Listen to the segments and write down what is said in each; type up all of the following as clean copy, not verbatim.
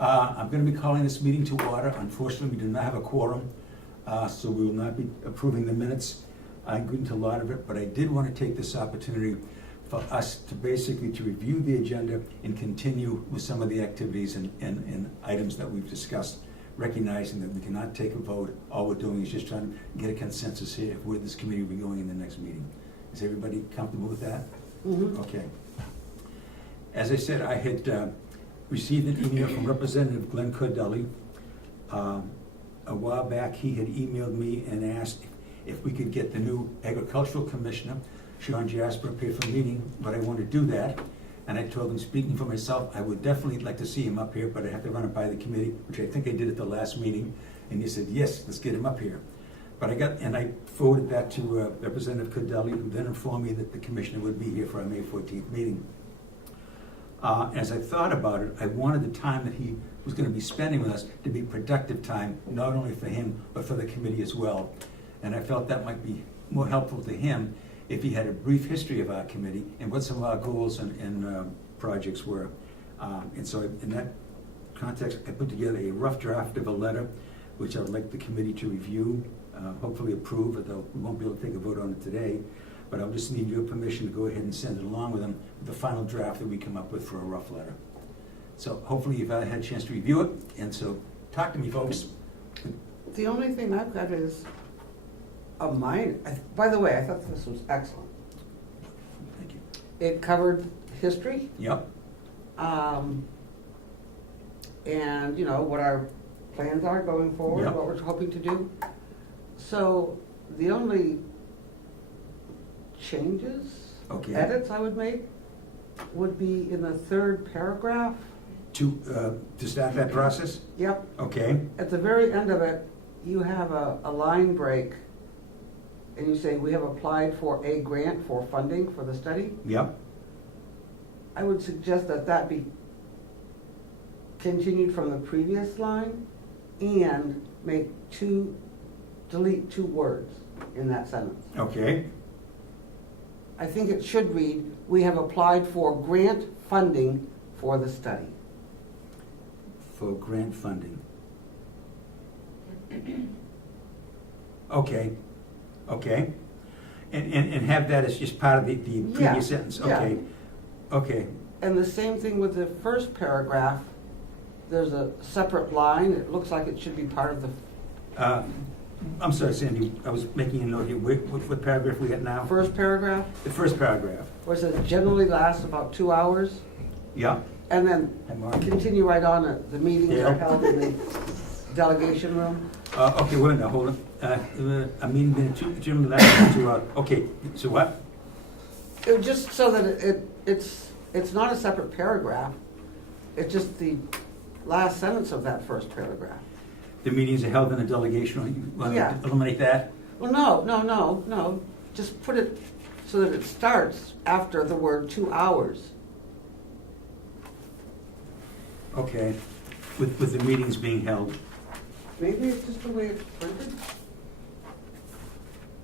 I'm going to be calling this meeting to order. Unfortunately, we do not have a quorum, so we will not be approving the minutes. I agreed to a lot of it, but I did want to take this opportunity for us to basically to review the agenda and continue with some of the activities and items that we've discussed, recognizing that we cannot take a vote. All we're doing is just trying to get a consensus here of where this committee will be going in the next meeting. Is everybody comfortable with that? Mm-hmm. Okay. As I said, I had received an email from Representative Glenn Cordelli. A while back, he had emailed me and asked if we could get the new agricultural commissioner, Sean Jasper, up here for a meeting, but I wanted to do that. And I told him, speaking for myself, I would definitely like to see him up here, but I have to run it by the committee, which I think I did at the last meeting. And he said, yes, let's get him up here. But I forwarded that to Representative Cordelli, who then informed me that the commissioner would be here for our May 14th meeting. As I thought about it, I wanted the time that he was going to be spending with us to be productive time, not only for him, but for the committee as well. And I felt that might be more helpful to him if he had a brief history of our committee and what some of our goals and projects were. And so in that context, I put together a rough draft of a letter, which I would like the committee to review, hopefully approve, although we won't be able to take a vote on it today. But I'll just need your permission to go ahead and send it along with them, with the final draft that we come up with for a rough letter. So hopefully you've had a chance to review it, and so talk to me, folks. The only thing I've got is a minor, by the way, I thought this was excellent. Thank you. It covered history, Yep. and you know, what our plans are going forward, Yep. what we're hoping to do. So the only changes, Okay. edits I would make would be in the third paragraph. To start that process? Yep. Okay. At the very end of it, you have a line break, and you say, we have applied for a grant for funding for the study. Yep. I would suggest that that be continued from the previous line and delete 2 words in that sentence. Okay. I think it should read, we have applied for grant funding for the study. For grant funding. Okay. Okay. And have that as just part of the previous Yeah, sentence. yeah. Okay. Okay. And the same thing with the first paragraph. There's a separate line. It looks like it should be part of the I'm sorry, Sandy, I was making a note here. What paragraph we got now? first paragraph, The first paragraph. where it says generally lasts about 2 hours. Yeah. And then Hi, Mark. continue right on it. The meetings Yeah. are held in the delegation room. Okay, wait a minute, hold on. I mean, Jim, that's 2 hours. Okay, so what? It was just so that it's not a separate paragraph. It's just the last sentence of that first paragraph. The meetings are held in a delegation. You want Yeah. to eliminate that? Well, no. Just put it so that it starts after the word 2 hours. Okay. With the meetings being held, Maybe it's just the way it's printed.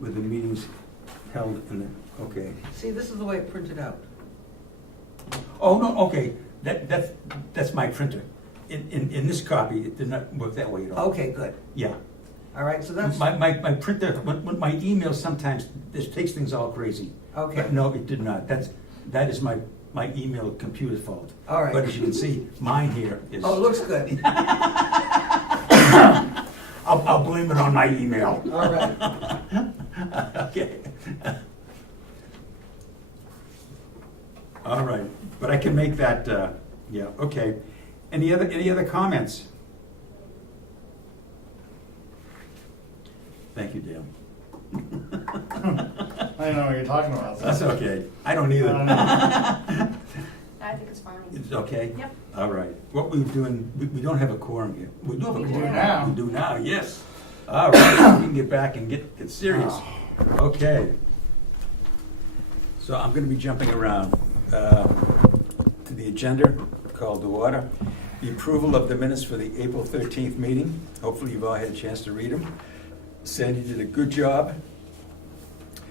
with the meetings held in the, okay. See, this is the way it printed out. Oh, no, okay, that's my printer. In this copy, it did not work that way at all. Okay, good. Yeah. All right, so that's, My printer, when my email sometimes, this takes things all crazy. Okay. But no, it did not. That is my email computer fault. All right. But as you can see, mine here is. oh, it looks good. I'll blame it on my email. All right. Okay. All right, but I can make that, yeah, okay. Any other comments? Thank you, Dale. I don't know what you're talking about. That's okay. I don't either. I think it's fine. It's okay? Yep. All right. What we're doing, we don't have a quorum here. We do have a We do quorum. now. We do now, yes. All right, we can get back and get serious. Okay. So I'm gonna be jumping around to the agenda called to order. The approval of the minutes for the April 13th meeting. Hopefully you've all had a chance to read them. Sandy did a good job.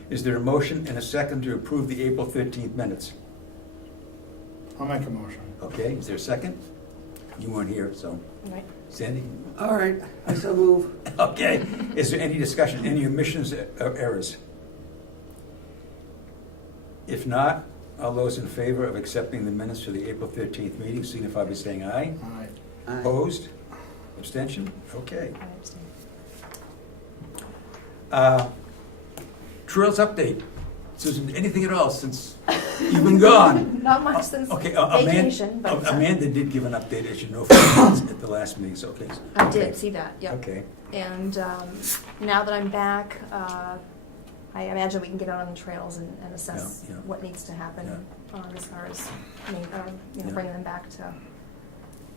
Is there a motion and a second to approve the April 13th minutes? I'll make a motion. Okay, is there a second? You weren't here, so. Right. Sandy? All right, I so move. Okay. Is there any discussion, any omissions or errors? If not, all those in favor of accepting the minutes for the April 13th meeting signify by saying aye. Aye. Aye. Opposed? Abstention? Okay. I understand. Trails update. Susan, anything at all since you've been gone? Not much since Okay, vacation, but Amanda did give an update, as you know, at the last meeting, so okay. I did see that, yep. Okay, And now that I'm back, I imagine we can get out on the trails and assess Yeah, yeah. what needs to happen as far as Yeah. bringing them back to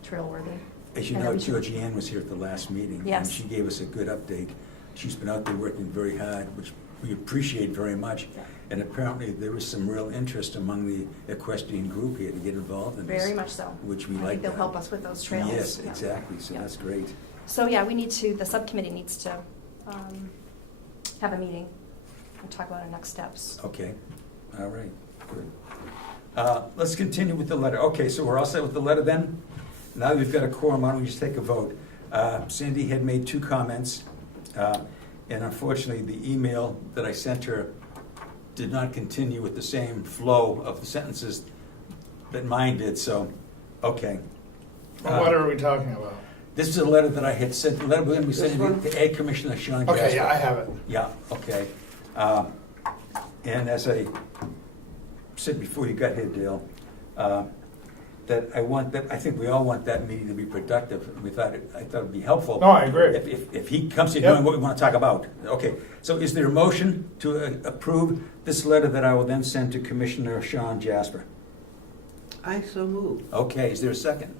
trail worthy. as you And know, everything. Georgianne was here at the last meeting. Yes. And she gave us a good update. She's been out there working very hard, which we appreciate very much. Yeah. And apparently, there is some real interest among the equestrian group here to get involved in this. Very much so. Which we I like think they'll that. help us with those trails. Yes, Yeah. exactly, so Yeah. that's great. So, yeah, the subcommittee needs to have a meeting and talk about our next steps. Okay, all right, good. Let's continue with the letter. Okay, so we're all set with the letter then? Now that we've got a quorum, why don't we just take a vote? Sandy had made 2 comments, and unfortunately, the email that I sent her did not continue with the same flow of the sentences that mine did, so, okay. What letter are we talking about? This is a letter that I had sent, the letter we're going to be sending one? to Ag Commissioner Sean Jasper. Okay, yeah, I have it. Yeah, okay. And as I said before you got here, Dale, that I think we all want that meeting to be productive. I thought it'd be helpful. No, I agree. If he comes here Yep. doing what we want to talk about. Okay, so is there a motion to approve this letter that I will then send to Commissioner Sean Jasper? I so move. Okay, is there a second?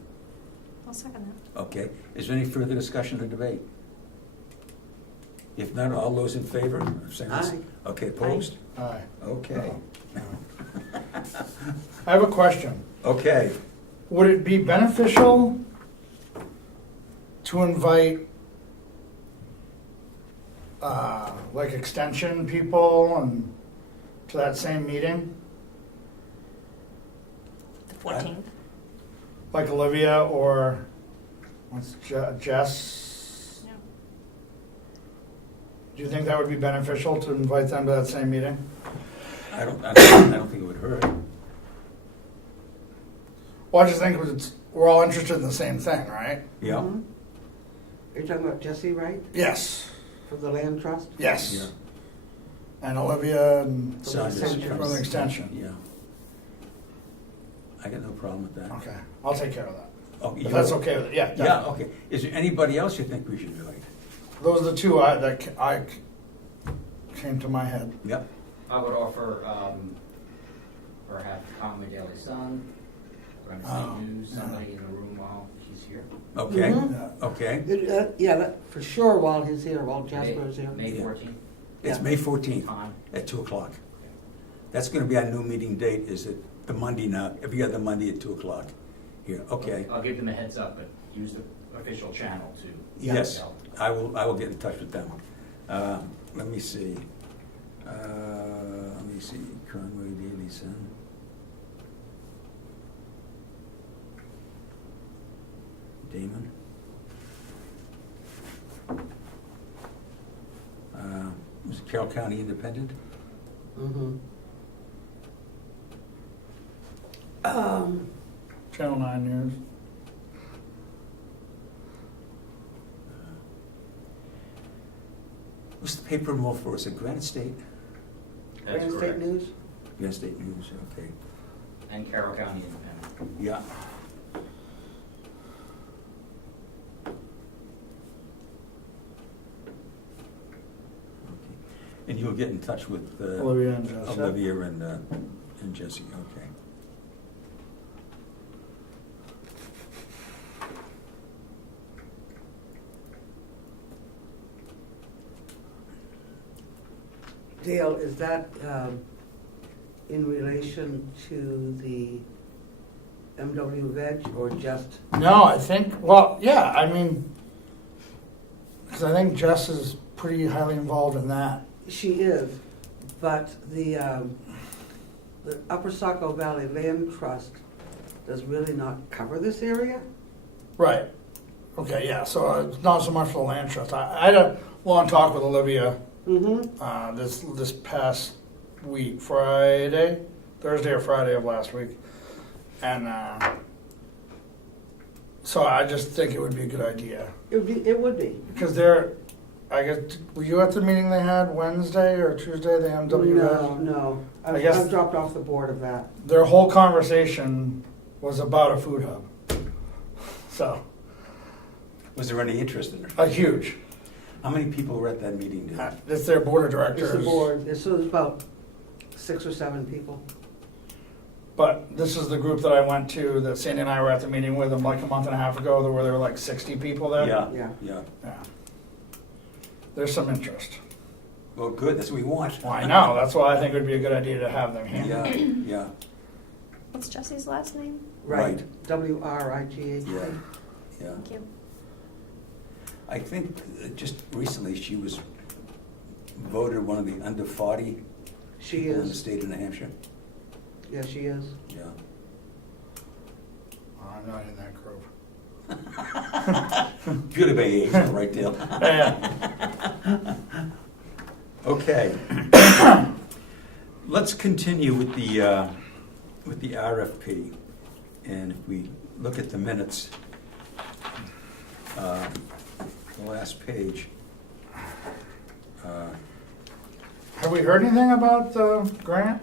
I'll second that. Okay, is there any further discussion or debate? If not, all those in favor of saying this? Aye. Okay, opposed? Aye. Okay. I have a question. Okay. Would it be beneficial to invite, like extension people and to that same meeting? The 14th. Like Olivia or what's Jess? Yeah. Do you think that would be beneficial to invite them to that same meeting? I don't think it would hurt. Well, I just think we're all interested in the same thing, right? Yeah, Mhm. You're talking about Jesse, right? Yes. From the Land Trust? Yes. yeah. And Olivia and Sandra. from the extension. Yeah. I got no problem with that. Okay, I'll take care of that. Oh, If that's okay with it, yeah. Yeah, definitely. okay. Is there anybody else you think we should invite? Those are the two I came to my head. Yep. I would offer, or have Conway Daily Sun, Run Oh, State News, yeah. somebody in the room while she's here. Okay, Mhm. Yeah. okay. Yeah, that, for sure while he's here, while Jasper is here. May Yeah. 14th, It's Yeah. May 14th time. at 2 o'clock. That's going to be our new meeting date, is it the Monday now, every other Monday at 2 o'clock here, okay. I'll give them a heads up, but use the official channel to. Yes, help. I will get in touch with them. Let me see. Conway Daily Sun. Damon. Was it Carroll County Independent? Mm-hmm. Channel 9 News. What's the paper more for? Is it Granite State? That's Grand State correct. News? Granite State News, okay. And Carroll County Independent. Yeah. Okay. And you'll get in touch with Olivia and Jessica. Olivia and Jesse, okay. Dale, is that in relation to the MW Veg or just? No, I think, well, yeah, I mean, because I think Jess is pretty highly involved in that. She is, but the Upper Saco Valley Land Trust does really not cover this area? Right. Okay, yeah, so it's not so much for the land trust. I had a long talk with Olivia Mm-hmm. this past week, Thursday or Friday of last week. And so I just think it would be a good idea. It would be. Because I guess, were you at the meeting they had Wednesday or Tuesday, the MWF? No. I guess- I've dropped off the board of that. Their whole conversation was about a food hub. So, Was there any interest in it? huge. How many people were at that meeting? Dave? It's their board of directors. It's the board, it's about 6 or 7 people. But this is the group that I went to, that Sandy and I were at the meeting with them like a month and a half ago, where there were like 60 people there. Yeah, Yeah. yeah. Yeah. There's some interest. Well, good, that's what we want. Well, I know, that's why I think it would be a good idea to have them here. Yeah, yeah, What's Jesse's last name? Right. WRIGH. yeah, yeah. Thank you. I think just recently she was voted one of the under 40 She people in the is. state of New Hampshire. Yeah, she is. Yeah. I'm not in that group. Beauty by age, right, Dale? Yeah. Okay. Let's continue with the RFP. And if we look at the minutes, the last page. Have we heard anything about the grant?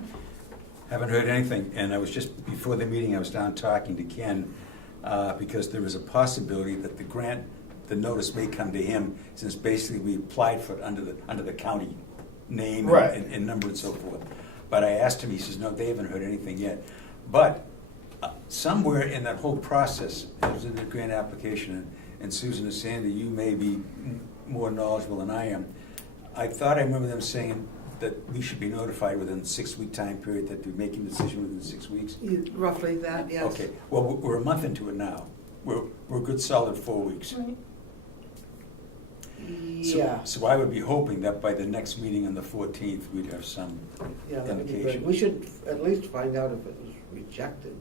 Haven't heard anything, and I was just, before the meeting, I was down talking to Ken, because there is a possibility that the grant, the notice may come to him, since basically we applied for it under the county name Right. and number and so forth. But I asked him, he says, no, they haven't heard anything yet. But somewhere in that whole process, it was in the grant application, and Susan and Sandy, you may be more knowledgeable than I am. I thought I remember them saying that we should be notified within a 6-week time period, that they're making a decision within 6 weeks. Roughly that, yes. Okay, well, we're a month into it now. We're a good solid 4 weeks. Right. So- Yeah. So I would be hoping that by the next meeting on the 14th, we'd have some Yeah, that would be indication. great. We should at least find out if it was rejected.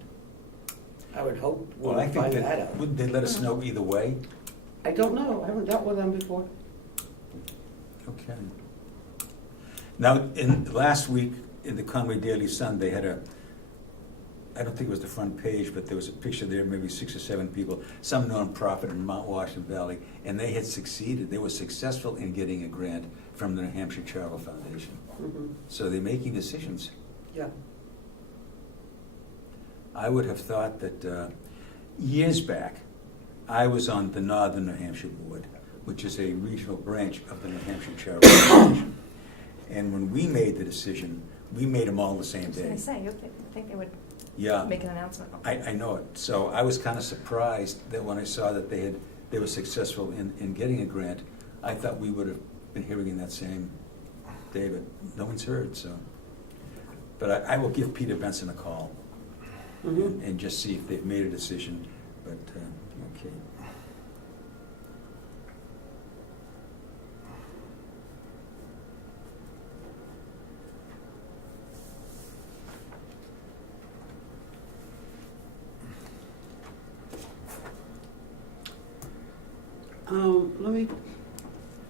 I would hope we Well, I would think find that that, out. wouldn't they let us know either way? I don't know, I haven't dealt with them before. Okay. Now, last week, in the Conway Daily Sun, they had I don't think it was the front page, but there was a picture there, maybe 6 or 7 people, some nonprofit in Mount Washington Valley, and they had succeeded, they were successful in getting a grant from the New Hampshire Charitable Foundation. Mhm. So they're making decisions. Yeah. I would have thought that years back, I was on the Northern New Hampshire Board, which is a regional branch of the New Hampshire Charitable Foundation. And when we made the decision, we made them all the I same was gonna day. say, I think they would Yeah, make an announcement. I know it. So I was kind of surprised that when I saw that they were successful in getting a grant, I thought we would have been hearing in that same day, but no one's heard, so. But I will give Peter Benson a call Mhm. and just see if they've made a decision, but, okay.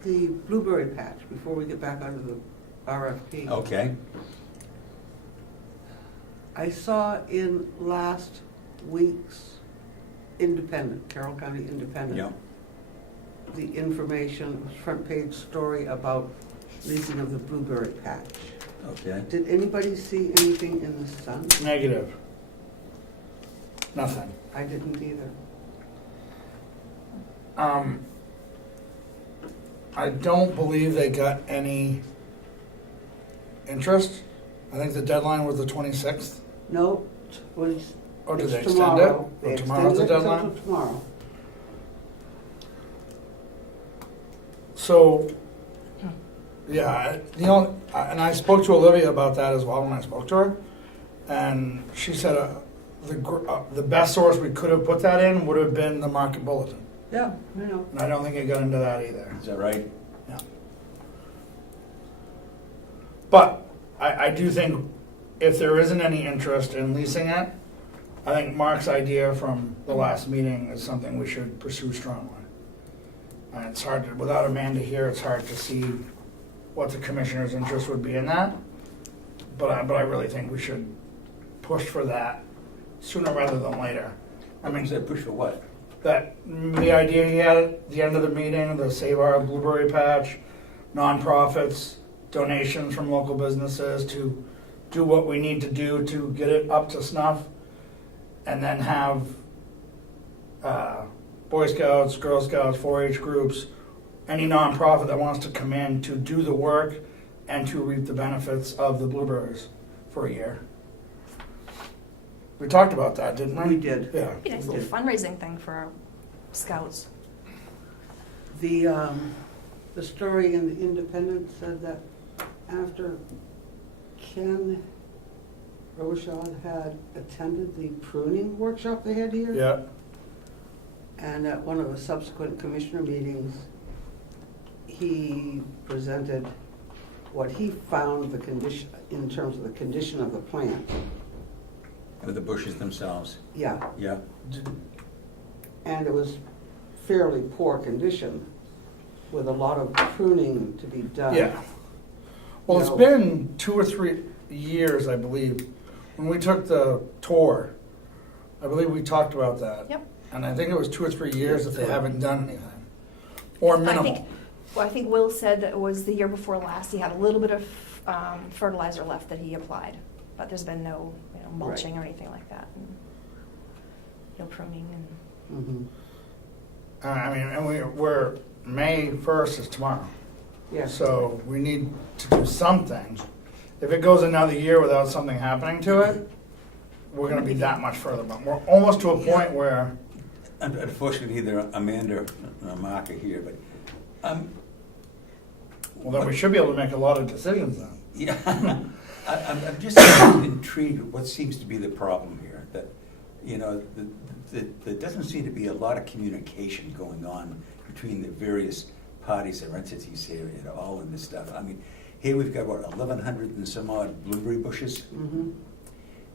The blueberry patch, before we get back onto the RFP. Okay, I saw in last week's Independent, Carroll County Independent. yeah. The information, front page story about leasing of the blueberry patch. Okay. Did anybody see anything in the Sun? Negative. Nothing. I didn't either. I don't believe they got any interest. I think the deadline was the 26th. No, was. Or did it's they extend tomorrow. it? They Or tomorrow's the extended it deadline? until tomorrow. So, yeah, and I spoke to Olivia about that as well when I spoke to her, and she said the best source we could have put that in would have been the Market Bulletin, Yeah, I know. and I don't think it got into that either. Is that right? Yeah. But I do think if there isn't any interest in leasing it, I think Mark's idea from the last meeting is something we should pursue strongly. And it's hard to, without Amanda here, it's hard to see what the commissioner's interest would be in that. But I really think we should push for that sooner rather than later. I mean, said push for what? that the idea he had at the end of the meeting, the Save Our Blueberry Patch, nonprofits, donations from local businesses to do what we need to do to get it up to snuff, and then have Boy Scouts, Girl Scouts, 4-H groups, any nonprofit that wants to come in to do the work and to reap the benefits of the blueberries for a year. We talked about that, didn't we? We did. Yeah. It'd be a nice little fundraising thing for our scouts. The story in the Independent said that after Ken Rochon had attended the pruning workshop they had here, Yeah. and at one of the subsequent commissioner meetings, he presented what he found the condition, in terms of the condition of the plant. Of the bushes themselves, Yeah, yeah. and it was fairly poor condition with a lot of pruning to be done. Yeah. Well, it's No. been 2 or 3 years, I believe. When we took the tour, I believe we talked about that. Yep. And I think it was 2 or 3 years that they haven't done anything. Or minimal. I think Will said that it was the year before last, he had a little bit of fertilizer left that he applied, but there's been no mulching or anything like that, and no pruning. And Mhm. I mean, and we're May 1st is tomorrow. Yes. So we need to do something. If it goes another year without something happening to it, we're going to be that much further. But we're almost to a point where, Unfortunately, either Amanda or Mark are here, but, well, then we should be able to make a lot of decisions then. yeah, I'm just intrigued with what seems to be the problem here, that, there doesn't seem to be a lot of communication going on between the various parties or entities here, all in this stuff. I mean, here we've got, 1,100 and some odd blueberry bushes, Mhm.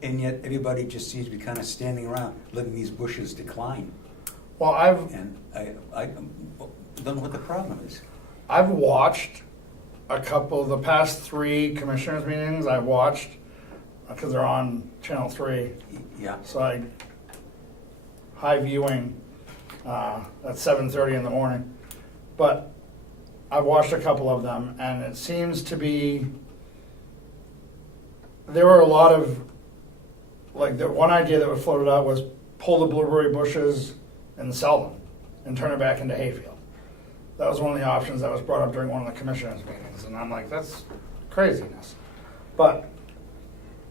and yet everybody just seems to be kind of standing around letting these bushes decline. Well, And I don't know what the problem is. I've watched a couple, the past 3 commissioners meetings I've watched, because they're on Channel 3. Yeah, So high viewing at 7:30 in the morning. But I've watched a couple of them, and it seems to be, there were a lot of, like, the one idea that was floated out was pull the blueberry bushes and sell them and turn it back into hayfield. That was one of the options that was brought up during one of the commissioners' meetings, and I'm like, that's craziness. But,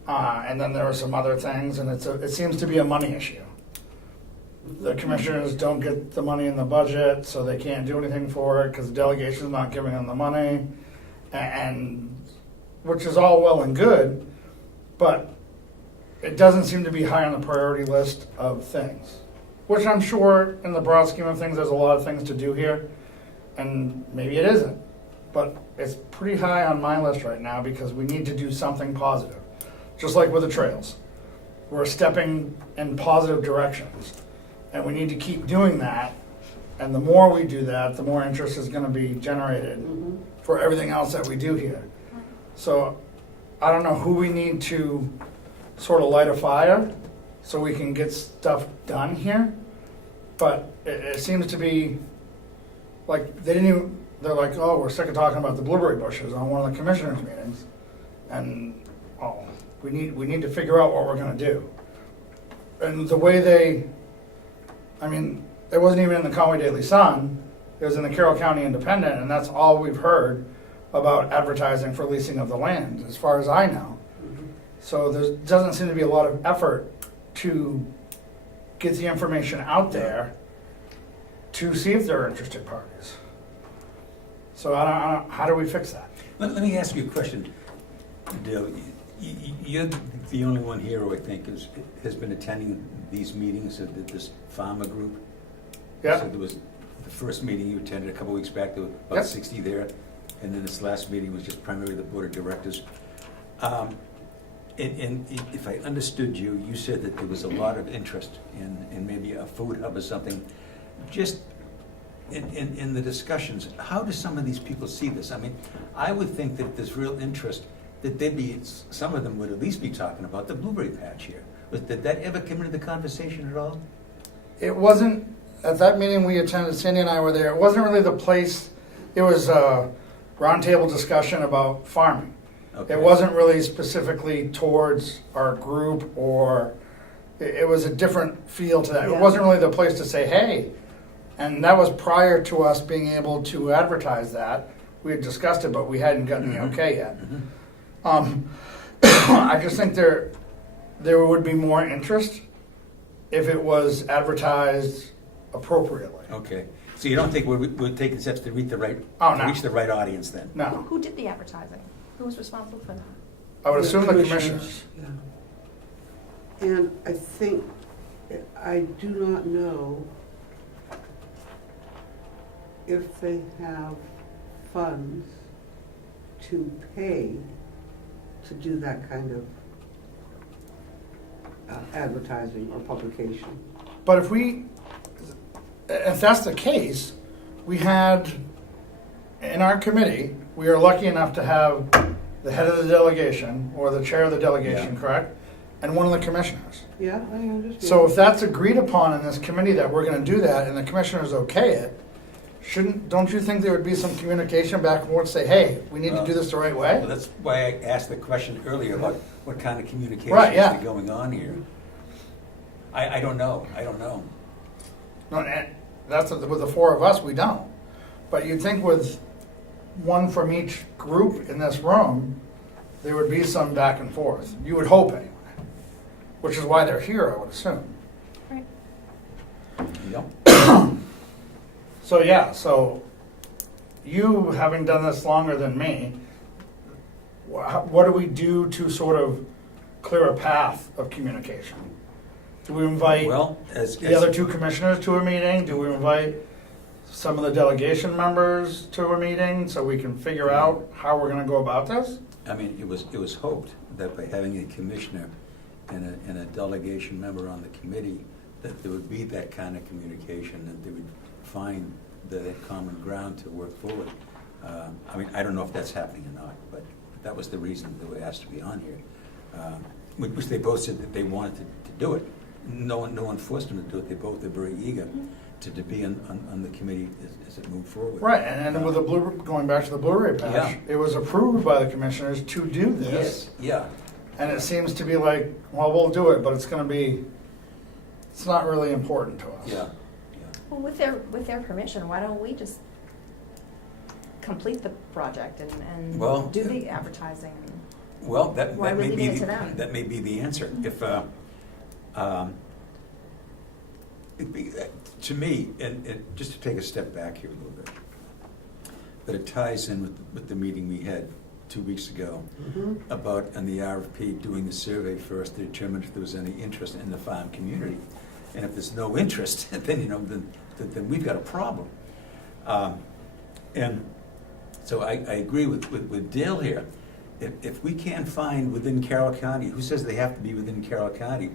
and then there were some other things, and it seems to be a money issue. The commissioners don't get the money in the budget, so they can't do anything for it because the delegation's not giving them the money, and which is all well and good, but it doesn't seem to be high on the priority list of things. Which I'm sure, in the broad scheme of things, there's a lot of things to do here, and maybe it isn't, but it's pretty high on my list right now because we need to do something positive, just like with the trails. We're stepping in positive directions. And we need to keep doing that. And the more we do that, the more interest is going to be generated for everything else that we do here. So I don't know who we need to sort of light a fire so we can get stuff done here. But it seems to be like they're like, oh, we're sick of talking about the blueberry bushes on one of the commissioners' meetings. And we need to figure out what we're going to do. And the way it wasn't even in the Conway Daily Sun, it was in the Carroll County Independent, and that's all we've heard about advertising for leasing of the land, as far as I know. So there doesn't seem to be a lot of effort to get the information out there to see if there are interested parties. So I don't how do we fix that? let me ask you a question, Dale. You're the only one here who I think has been attending these meetings of this farmer group. Yeah. So there was the first meeting you attended a couple weeks back, there were about Yep. 60 there, and then this last meeting was just primarily the board of directors. And if I understood you, you said that there was a lot of interest in maybe a food hub or something. Just in the discussions, how do some of these people see this? I mean, I would think that there's real interest, that some of them would at least be talking about the blueberry patch here. Did that ever come into the conversation at all? It wasn't, at that meeting we attended, Cindy and I were there, it wasn't really the place, it was a roundtable discussion about farming. Okay. It wasn't really specifically towards our group, or it was a different feel to that. It Yeah. wasn't really the place to say, hey, and that was prior to us being able to advertise that. We had discussed it, but we hadn't gotten the okay yet. I just think there would be more interest if it was advertised appropriately. Okay. So you don't think we're taking steps to reach the right, Oh, to no. reach the right audience then? No, Who did the advertising? Who was responsible for that? I would assume the commissioners. Yeah. And I think, I do not know if they have funds to pay to do that kind of advertising or publication. But if that's the case, we had, in our committee, we are lucky enough to have the head of the delegation, or the chair of the delegation, Yeah. correct? And one of the commissioners. Yeah, I understand. So if that's agreed upon in this committee that we're gonna do that, and the commissioners okay it, don't you think there would be some communication back and forth, say, hey, we need to do this the right way? Well, that's why I asked the question earlier about what kind of communication Right, yeah. is going on here. I don't know. No, and that's with the four of us, we don't. But you'd think with one from each group in this room, there would be some back and forth. You would hope anyway. Which is why they're here, I would assume. Right. Yep. So yeah, so you having done this longer than me, what do we do to sort of clear a path of communication? Do we invite Well, the other two commissioners to a meeting? Do we invite some of the delegation members to a meeting so we can figure out how we're gonna go about this? I mean, it was hoped that by having a commissioner and a delegation member on the committee, that there would be that kind of communication, that they would find the common ground to work forward. I mean, I don't know if that's happening or not, but that was the reason they were asked to be on here. Which they both said that they wanted to do it. No one forced them to do it. They both are very eager to be on the committee as it moved forward. Right, and then with the going back to the Blu-ray patch, Yeah. it was approved by the commissioners to do this. Yes, yeah. And it seems to be like, well, we'll do it, but it's not really important to us. Yeah. Well, with their permission, why don't we just complete the project and Well, do the advertising? Well, that Why are we may be leaving it to them? that may be the answer. If to me, and just to take a step back here a little bit, but it ties in with the meeting we had 2 weeks ago about on the RFP doing the survey first to determine if there was any interest in the farm community, and if there's no interest, then then we've got a problem. And so I agree with Dale here. If we can't find within Carroll County, who says they have to be within Carroll County,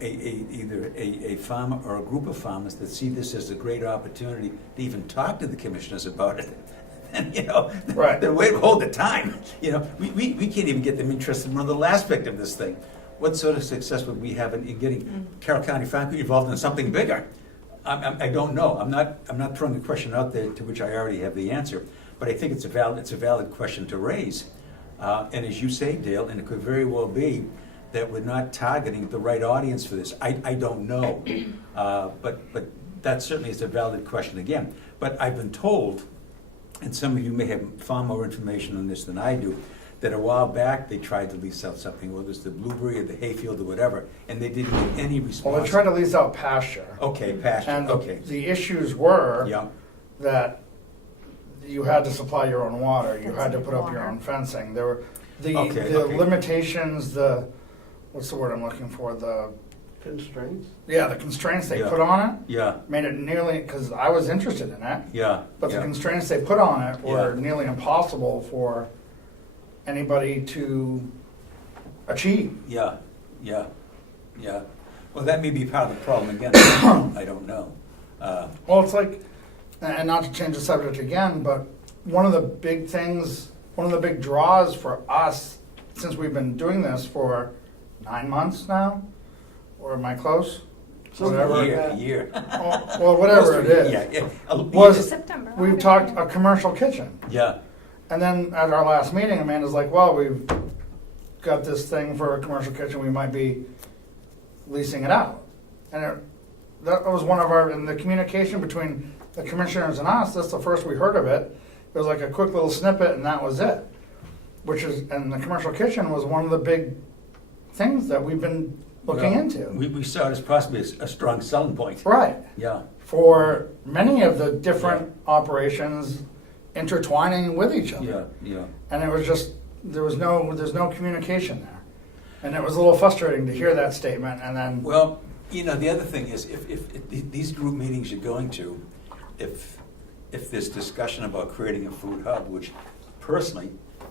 either a farmer or a group of farmers that see this as a great opportunity to even talk to the commissioners about it, and Right. then hold the time. We can't even get them interested in one little aspect of this thing. What sort of success would we have in getting Carroll County Farm involved in something bigger? I don't know. I'm not throwing a question out there to which I already have the answer, but I think it's a valid question to raise. And as you say, Dale, and it could very well be that we're not targeting the right audience for this. I don't know, but that certainly is a valid question again. But I've been told, and some of you may have far more information on this than I do, that a while back they tried to lease out something, whether it's the blueberry or the hayfield or whatever, and they didn't get any response. Well, they tried to lease out pasture. Okay, pasture. And Okay. the issues were Yeah. that you had to supply your own water, you had to Fencing, put up your water. own fencing. There were the Okay. limitations, what's the word I'm looking for? The Constraints? constraints they Yeah. put on it Yeah. made it nearly, because I was interested in it, Yeah. but yeah. the constraints they put on it were Yeah. nearly impossible for anybody to achieve. Yeah, yeah, yeah. Well, that may be part of the problem again. I don't know. Well, it's like, and not to change the subject again, but one of the big things, one of the big draws for us, since we've been doing this for 9 months now, or am I close? Whatever. A year. Well, whatever it is. Yeah, yeah. Was September. we've talked a commercial kitchen. Yeah, And then at our last meeting, Amanda's like, well, we've got this thing for a commercial kitchen, we might be leasing it out. And that was one of our, in the communication between the commissioners and us, that's the first we heard of it. It was like a quick little snippet and that was it. And the commercial kitchen was one of the big things that we've been looking Well, into. We saw it as possibly a strong selling point. Right. Yeah, For many of the different operations intertwining with each other. yeah, yeah. And it was just, there's no communication there. And it was a little frustrating to hear that statement and then, Well, you know, the other thing is, if these group meetings you're going to, if there's discussion about creating a food hub, which personally,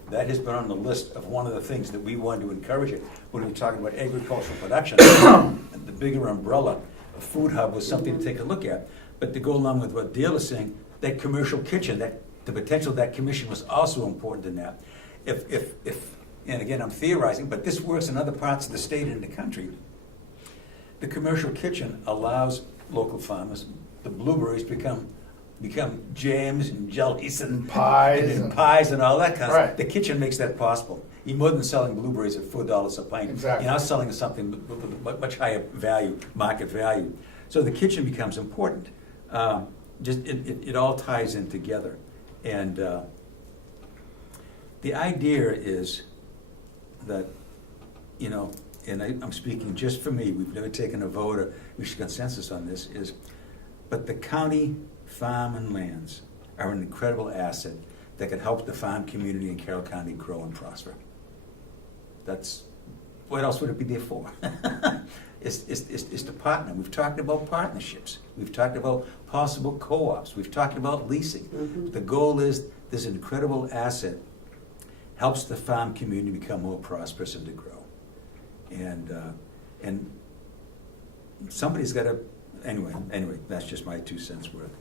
that has been on the list of one of the things that we want to encourage it. When we're talking about agricultural production, the bigger umbrella, a food hub was something to take a look at. But to go along with what Dale is saying, that commercial kitchen, the potential of that commission was also important in that. If and again, I'm theorizing, but this works in other parts of the state and the country. The commercial kitchen allows local farmers, the blueberries become jams and jellies and Pies and and- pies and all that kind of Right. stuff. The kitchen makes that possible. You're more than selling blueberries at $4 a pint. Exactly. You're now selling something with much higher value, market value. So the kitchen becomes important. It all ties in together. And the idea is that, you know, and I'm speaking just for me, we've never taken a vote or reached consensus on this, but the county farm and lands are an incredible asset that can help the farm community in Carroll County grow and prosper. That's, what else would it be there for? It's to partner. We've talked about partnerships. We've talked about possible co-ops. We've talked about leasing. Mhm. The goal is this incredible asset helps the farm community become more prosperous and to grow. And somebody's got to, anyway, that's just my 2 cents worth.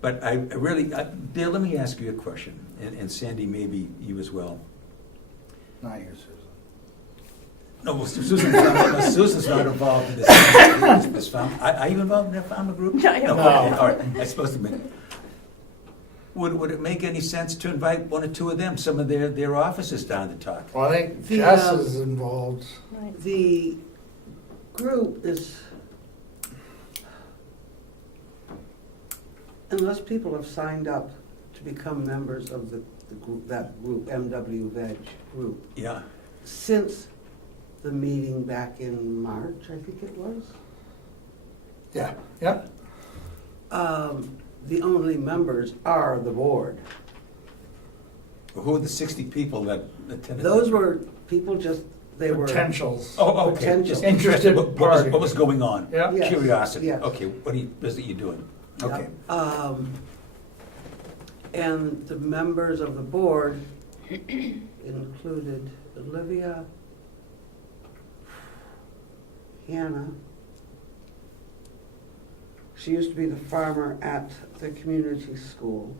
But I really, Dale, let me ask you a question, and Sandy, maybe you as well. not you, Susan. No, well, Susan's not involved in this farm. Are you involved in that farmer group? No, I am No, not. okay, all right, I'm supposed to be. Would it make any sense to invite 1 or 2 of them, some of their officers down to talk? Well, I think The, Jess is involved. Right. The group is, unless people have signed up to become members of the group, that group, MW Veg group, Yeah, since the meeting back in March, I think it was, Yeah, yep. the only members are the board. who are the 60 people that attended? Those were people just, they were. Potentials. Oh, okay, potential. just interested, what Parties. was going on? Yeah. Yes, Curiosity, yes. okay, what is it you doing? Okay. And the members of the board included Olivia, Hannah. She used to be the farmer at the community school.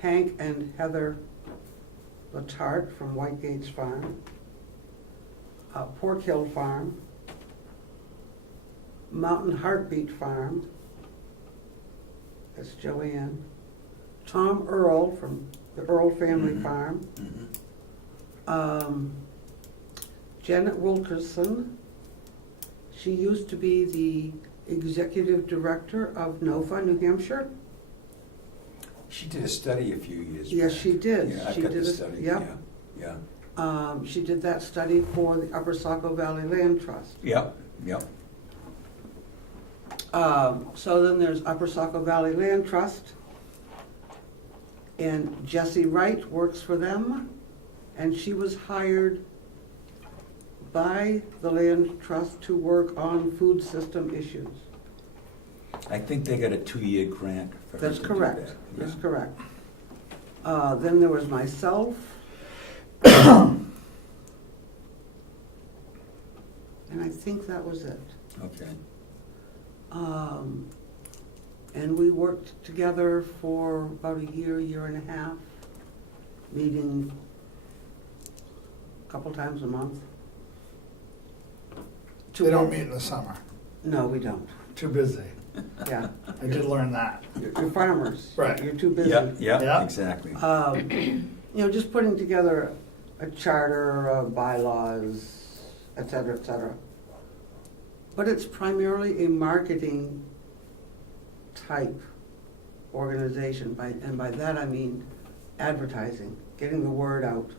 Hank and Heather Latarte from White Gates Farm. Pork Hill Farm. Mountain Heartbeat Farm. That's Joanne. Tom Earl from the Earl Family Mhm. Farm. Mhm. Janet Wilkerson. She used to be the executive director of NOFA, New Hampshire. She did a study a few years back. Yes, she did. Yeah, I've She got did the a- study, yep. yeah. She did that study for the Upper Saco Valley Land Trust. Yep. So then there's Upper Saco Valley Land Trust. And Jessie Wright works for them. And she was hired by the Land Trust to work on food system issues. I think they got a 2-year grant. for That's them to do correct, that. that's Yeah. correct. Then there was myself. And I think that was it. Okay. And we worked together for about a year and a half, meeting a couple times a month. They don't meet in the summer. No, we don't, Too busy. yeah. I did learn that. You're farmers. Right. You're too busy. Yeah, Yeah. yeah, exactly. You know, just putting together a charter, bylaws, et cetera, et cetera. But it's primarily a marketing type organization, and by that I mean advertising, getting the word out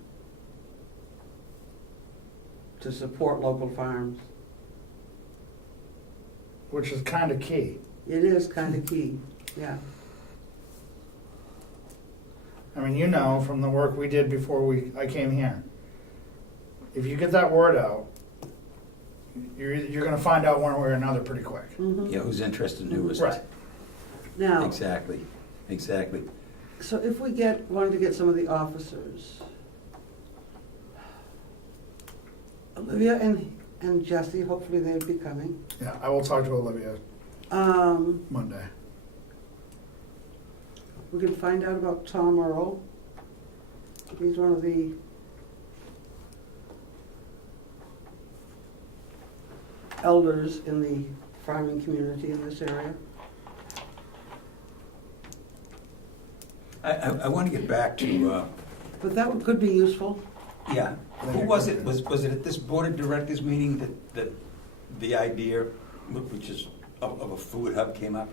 to support local farms. Which is kind of key. It is kind of key, yeah. I mean, you know, from the work we did before I came here, if you get that word out, you're going to find out one way or another pretty quick. Mhm. Yeah, who's interested in newest? Right. Now, Exactly, exactly. so if we wanted to get some of the officers, Olivia and Jesse, hopefully they'd be coming. Yeah, I will talk to Olivia Um, Monday. we could find out about Tom Earl. He's one of the elders in the farming community in this area. I want to get back to, But that could be useful. yeah, who was it? Was it at this board of directors meeting that the idea, which is of a food hub, came up?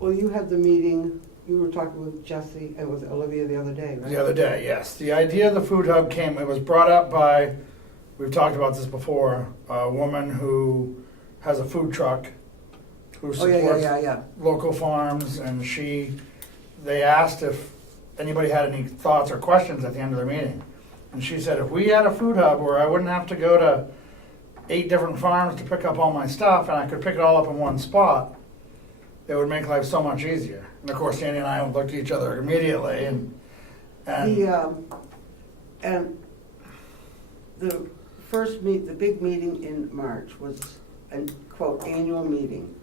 Well, you had the meeting, you were talking with Jesse and with Olivia the other day, right? The other day, yes. The idea of the food hub it was brought up by, we've talked about this before, a woman who has a food truck who Oh, supports yeah. local farms, and they asked if anybody had any thoughts or questions at the end of the meeting. And she said, if we had a food hub where I wouldn't have to go to 8 different farms to pick up all my stuff, and I could pick it all up in one spot, it would make life so much easier. And of course, Sandy and I looked at each other immediately, and The the big meeting in March was a quote annual meeting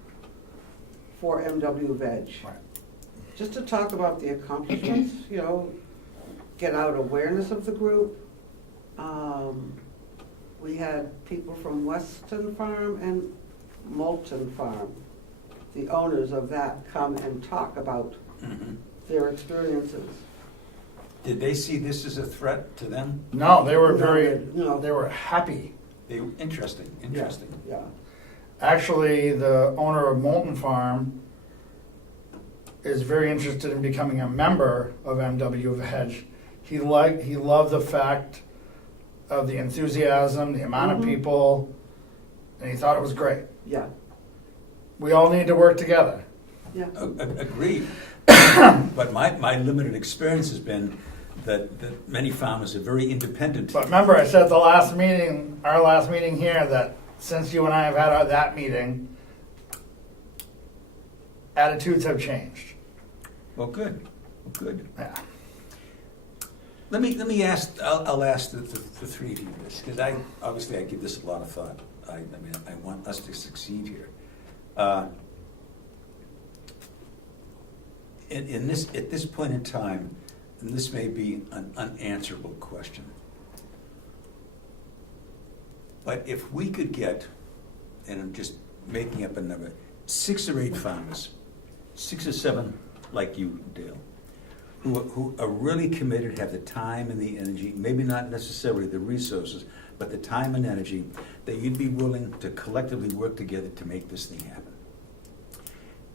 for MW Veg. Right. Just to talk about the accomplishments, you know, get out awareness of the group. We had people from Weston Farm and Moulton Farm, the owners of that, come and talk about their experiences. Did they see this as a threat to them? no, they were No. they were happy. Interesting. Yeah. Actually, the owner of Moulton Farm is very interested in becoming a member of MW Veg. He loved the fact of the enthusiasm, the amount of people, and he thought it was great. Yeah, We all need to work together. yeah. Agreed. But my limited experience has been that many farmers are very independent. But remember, I said at our last meeting here, that since you and I have had that meeting, attitudes have changed. Well, good. Yeah. Let me ask. I'll ask the three of you this, because I give this a lot of thought. I want us to succeed here. At this point in time, and this may be an unanswerable question, but if we could get, and I'm just making up a number, 6 or 8 farmers, 6 or 7 like you, Dale, who are really committed, have the time and the energy, maybe not necessarily the resources, but the time and energy, that you'd be willing to collectively work together to make this thing happen.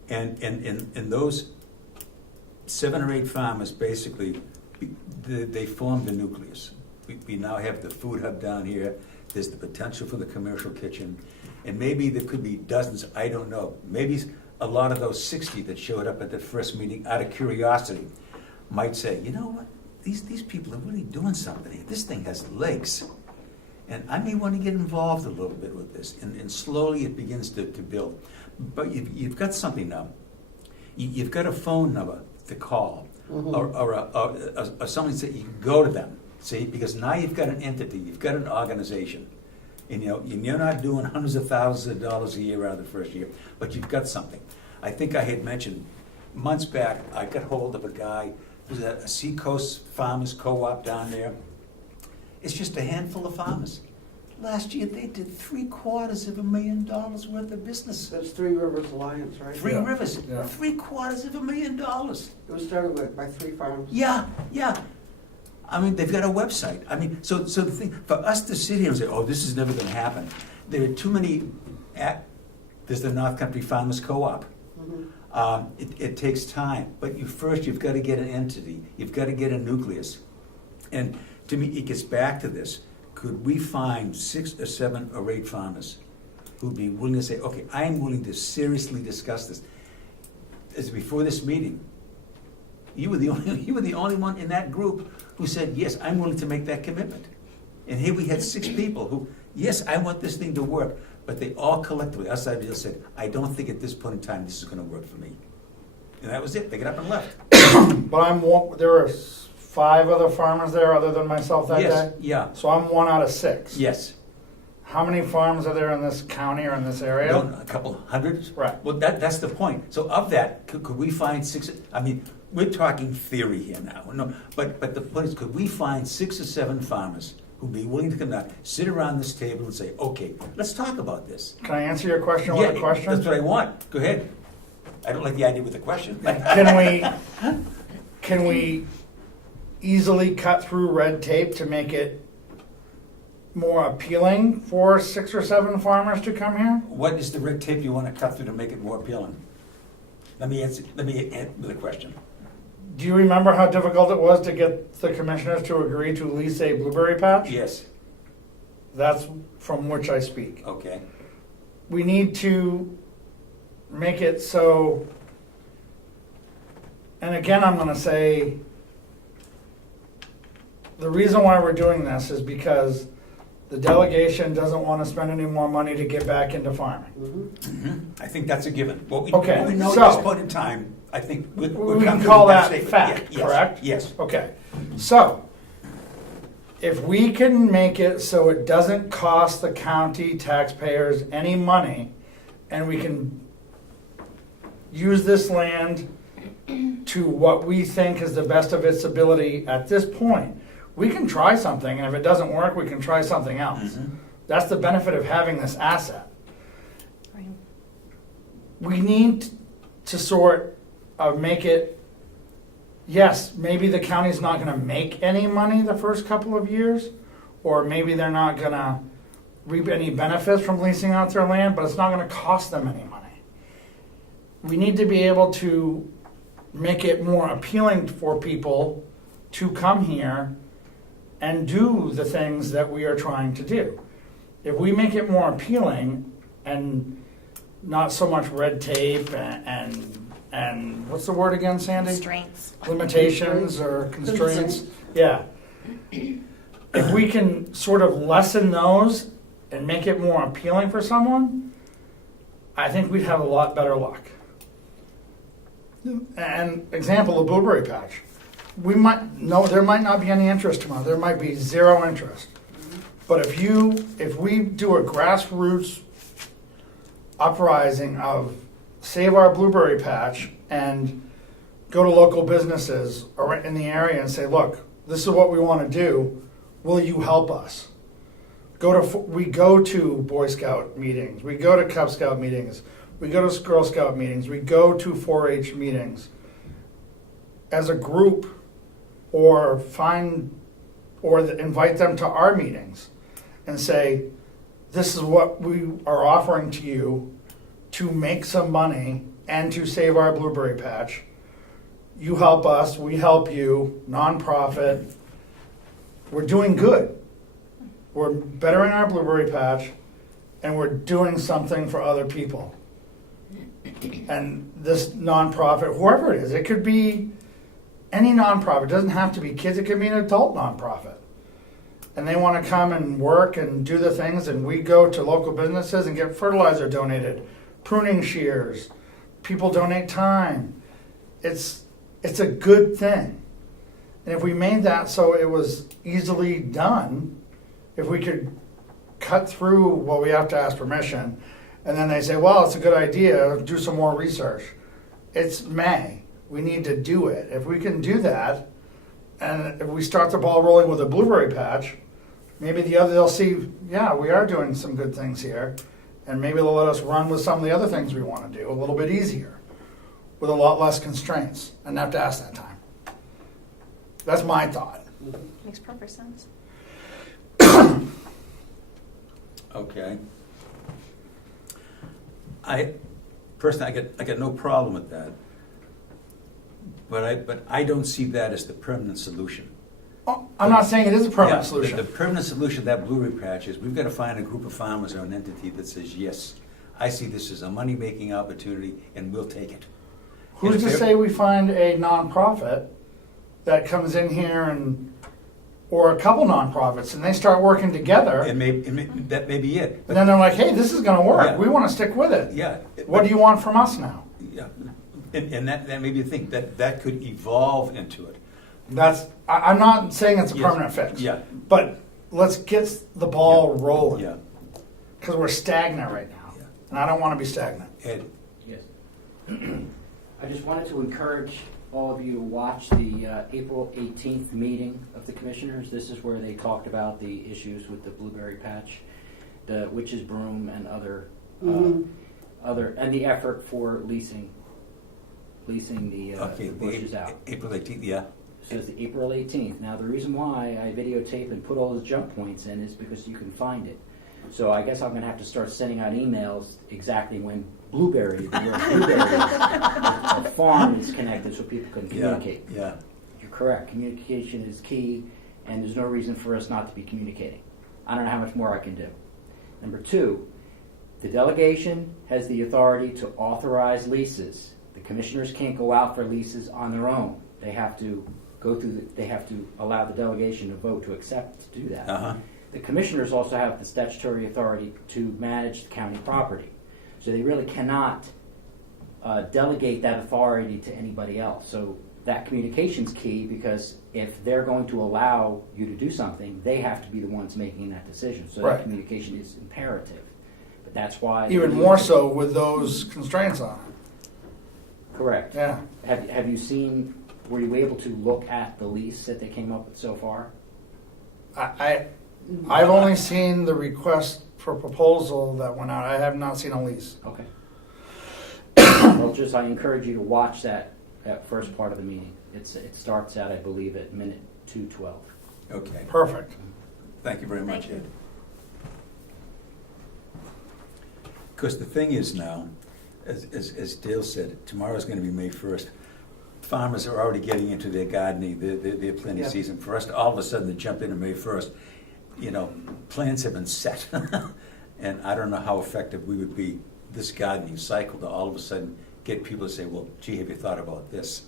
And those 7 or 8 farmers, basically, they form the nucleus. We now have the food hub down here. There's the potential for the commercial kitchen. And maybe there could be dozens, I don't know. Maybe a lot of those 60 that showed up at the first meeting out of curiosity might say, you know what, these people are really doing something here. This thing has legs. And I may want to get involved a little bit with this. And slowly it begins to build. But you've got something now. You've got a phone number to call, Mhm. or something that you can go to them, see? Because now you've got an entity, you've got an organization. And you're not doing hundreds of thousands of dollars a year out of the first year, but you've got something. I think I had mentioned months back, I got hold of a guy who's at a Seacoast Farmers Co-op down there. It's just a handful of farmers. Last year, they did $750,000 worth of business. That's Three Rivers Alliance, right? Three Yeah. Rivers, Yeah. It $750,000. was started by 3 farms. Yeah. I mean, they've got a website. I mean, so the thing, for us to sit here and say, oh, this is never gonna happen, there are too many, there's the North Country Farmers Co-op. Mhm. It takes time, but you've got to get an entity, you've got to get a nucleus. And to me, it gets back to this. Could we find 6 or 7 or 8 farmers who'd be willing to say, okay, I am willing to seriously discuss this? As before this meeting, you were the only one in that group who said, yes, I'm willing to make that commitment. And here we had 6 people who, yes, I want this thing to work, but they all collectively, outside of you, said, I don't think at this point in time this is gonna work for me. And that was it, they got up and left. But there were 5 other farmers there other than myself that Yes, day? yeah, So I'm 1 out of 6. yes. How many farms are there in this county or in this area? A couple hundred? Right. Well, that's the point. So of that, could we find 6, I mean, we're talking theory here now, no, but the point is, could we find 6 or 7 farmers who'd be willing to come down, sit around this table and say, okay, let's talk about this? Can I answer your question with a question? That's what I want. Go ahead. I don't like the idea with the question. Can we easily cut through red tape to make it more appealing for 6 or 7 farmers to come here? What is the red tape you want to cut through to make it more appealing? Let me answer the question. Do you remember how difficult it was to get the commissioners to agree to lease a blueberry patch? Yes, That's from which I speak. okay. We need to make it so, and again, I'm gonna say, the reason why we're doing this is because the delegation doesn't wanna spend any more money to get back into farming. Mhm. I think that's a given. What Okay, we know so- at this point in time, I think we're We can comfortable call with that statement. fact, Yeah, yes, correct? Yes. Okay, so, if we can make it so it doesn't cost the county taxpayers any money, and we can use this land to what we think is the best of its ability at this point, we can try something, and if it doesn't work, we can try something else. Mhm. That's the benefit of having this asset. Right. We need to sort of make it, yes, maybe the county's not gonna make any money the first couple of years, or maybe they're not gonna reap any benefits from leasing out their land, but it's not gonna cost them any money. We need to be able to make it more appealing for people to come here and do the things that we are trying to do. If we make it more appealing and not so much red tape and what's the word again, Sandy? Constraints. Limitations or constraints. Yeah. If we can sort of lessen those and make it more appealing for someone, I think we'd have a lot better luck. And example, the blueberry patch. There might not be any interest tomorrow. There might be 0 interest. But if we do a grassroots uprising of save our blueberry patch and go to local businesses or in the area and say, look, this is what we want to do. Will you help us? We go to Boy Scout meetings. We go to Cub Scout meetings. We go to Girl Scout meetings. We go to 4-H meetings as a group, or invite them to our meetings and say, this is what we are offering to you to make some money and to save our blueberry patch. You help us, we help you, nonprofit. We're doing good. We're bettering our blueberry patch, and we're doing something for other people. And this nonprofit, whoever it is, it could be any nonprofit. It doesn't have to be kids. It could be an adult nonprofit. And they want to come and work and do the things, and we go to local businesses and get fertilizer donated pruning shears, people donate time. It's a good thing. And if we made that so it was easily done, if we could cut through what we have to ask permission, and then they say, well, it's a good idea, do some more research. It's May. We need to do it. If we can do that, and if we start the ball rolling with a blueberry patch, maybe they'll see, yeah, we are doing some good things here, and maybe they'll let us run with some of the other things we want to do a little bit easier, with a lot less constraints, and not have to ask that time. That's my thought. Makes perfect sense. Okay. Personally, I got no problem with that. But I don't see that as the permanent solution. Oh, I'm not saying it is a permanent Yeah, solution. The permanent solution, that blueberry patch, is we've got to find a group of farmers or an entity that says, yes, I see this as a money-making opportunity, and we'll take it. Who's And to if say we find a nonprofit that comes in here or a couple nonprofits, and they start working together, that may be it. and then they're like, hey, this is going to work. Yeah. We want to stick with it. Yeah. What do you want from us now? Yeah, and that may be the thing, that could evolve into it. I'm not saying it's a Yes. permanent fix. Yeah. But let's get the ball rolling. Yeah. Because we're stagnant right now. Yeah. And I don't want to be stagnant. Ed, Yes. I just wanted to encourage all of you to watch the April 18th meeting of the commissioners. This is where they talked about the issues with the blueberry patch, the witch's broom, and other and the effort for leasing the okay, bushes out. April 18th, yeah. So it's the April 18th. Now, the reason why I videotape and put all the jump points in is because you can find it. So I guess I'm going to have to start sending out emails exactly when the farm is connected so people can communicate. Yeah. You're correct. Communication is key, and there's no reason for us not to be communicating. I don't know how much more I can do. Number two, the delegation has the authority to authorize leases. The commissioners can't go out for leases on their own. They have to they have to allow the delegation to vote to accept to do that. Uh-huh. The commissioners also have the statutory authority to manage the county property. So they really cannot delegate that authority to anybody else. So that communication's key, because if they're going to allow you to do something, they have to be the ones making that decision. So Right. that communication is imperative. But that's why... Even more so with those constraints on it. Correct. Yeah. Have you seen, were you able to look at the lease that they came up with so far? I've only seen the request for proposal that went out. I have not seen a lease. Okay. Well, I encourage you to watch that first part of the meeting. It starts out, I believe, at minute 2:12. Okay. Perfect. Thank you very much, Thank you. Ed. Because the thing is now, as Dale said, tomorrow's going to be May 1st. Farmers are already getting into their gardening, their planting Yeah. season. For us to all of a sudden to jump into May 1st, plans have been set. And I don't know how effective we would be this gardening cycle to all of a sudden get people to say, well, gee, have you thought about this?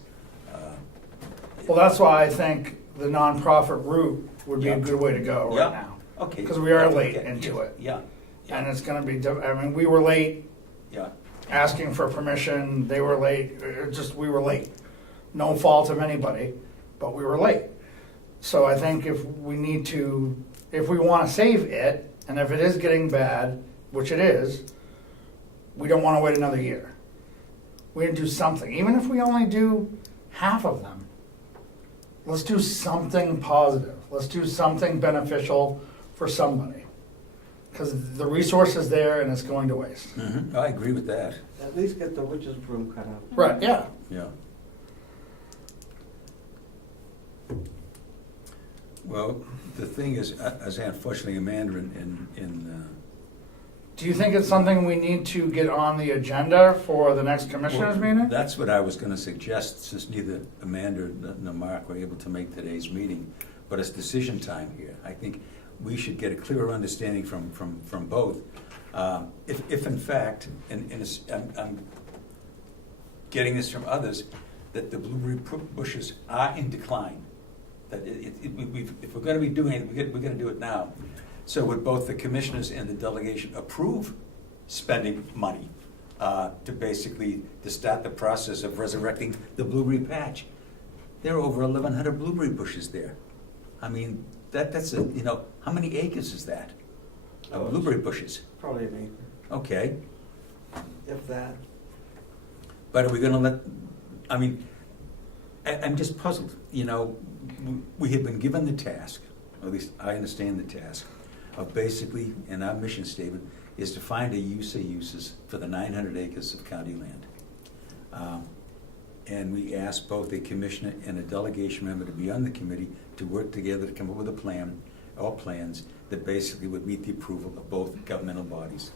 Well, that's why I think the nonprofit route would be Yeah. a good way to go right Yeah. now. Okay. Because we are late Okay. into it. Yeah. And it's going to be, we were late Yeah. asking for permission. They were late. We were late. No fault of anybody, but we were late. So I think if we want to save it, and if it is getting bad, which it is, we don't want to wait another year. We need to do something. Even if we only do half of them, let's do something positive. Let's do something beneficial for somebody. Because the resource is there and it's going to waste. Mhm. I agree with that. At least get the witch's broom cut out. Right, yeah. Yeah. Well, the thing is, as unfortunately Amanda Do you think it's something we need to get on the agenda for the next commissioners meeting? That's what I was going to suggest, since neither Amanda nor Mark were able to make today's meeting. But it's decision time here. I think we should get a clearer understanding from both. If in fact, I'm getting this from others, that the blueberry bushes are in decline. That if we're going to be doing it, we're going to do it now. So would both the commissioners and the delegation approve spending money to basically, to start the process of resurrecting the blueberry patch. There are over 1,100 blueberry bushes there. I mean, that's a, you know, how many acres is that? Of blueberry bushes? Probably an acre, Okay, if that. but are we gonna let, I mean, I'm just puzzled, you know, we have been given the task, or at least I understand the task, of basically, in our mission statement, is to find a use or uses for the 900 acres of county land. And we asked both a commissioner and a delegation member to be on the committee to work together to come up with a plan, or plans, that basically would meet the approval of both governmental bodies.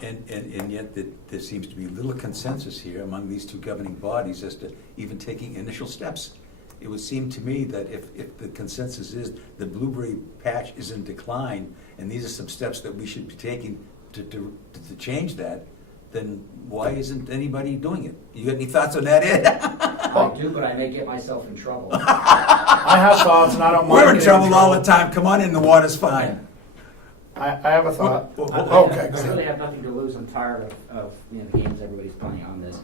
And yet there seems to be little consensus here among these two governing bodies as to even taking initial steps. It would seem to me that if the consensus is the blueberry patch is in decline, and these are some steps that we should be taking to change that, then why isn't anybody doing it? You got any thoughts on that, Ed? I do, but I may get myself in trouble. I have thoughts, and I don't mind. We're in getting trouble all the time. Come on in, the water's fine. I have a thought. I Okay, really have nothing to lose. I'm tired of the games everybody's playing on this.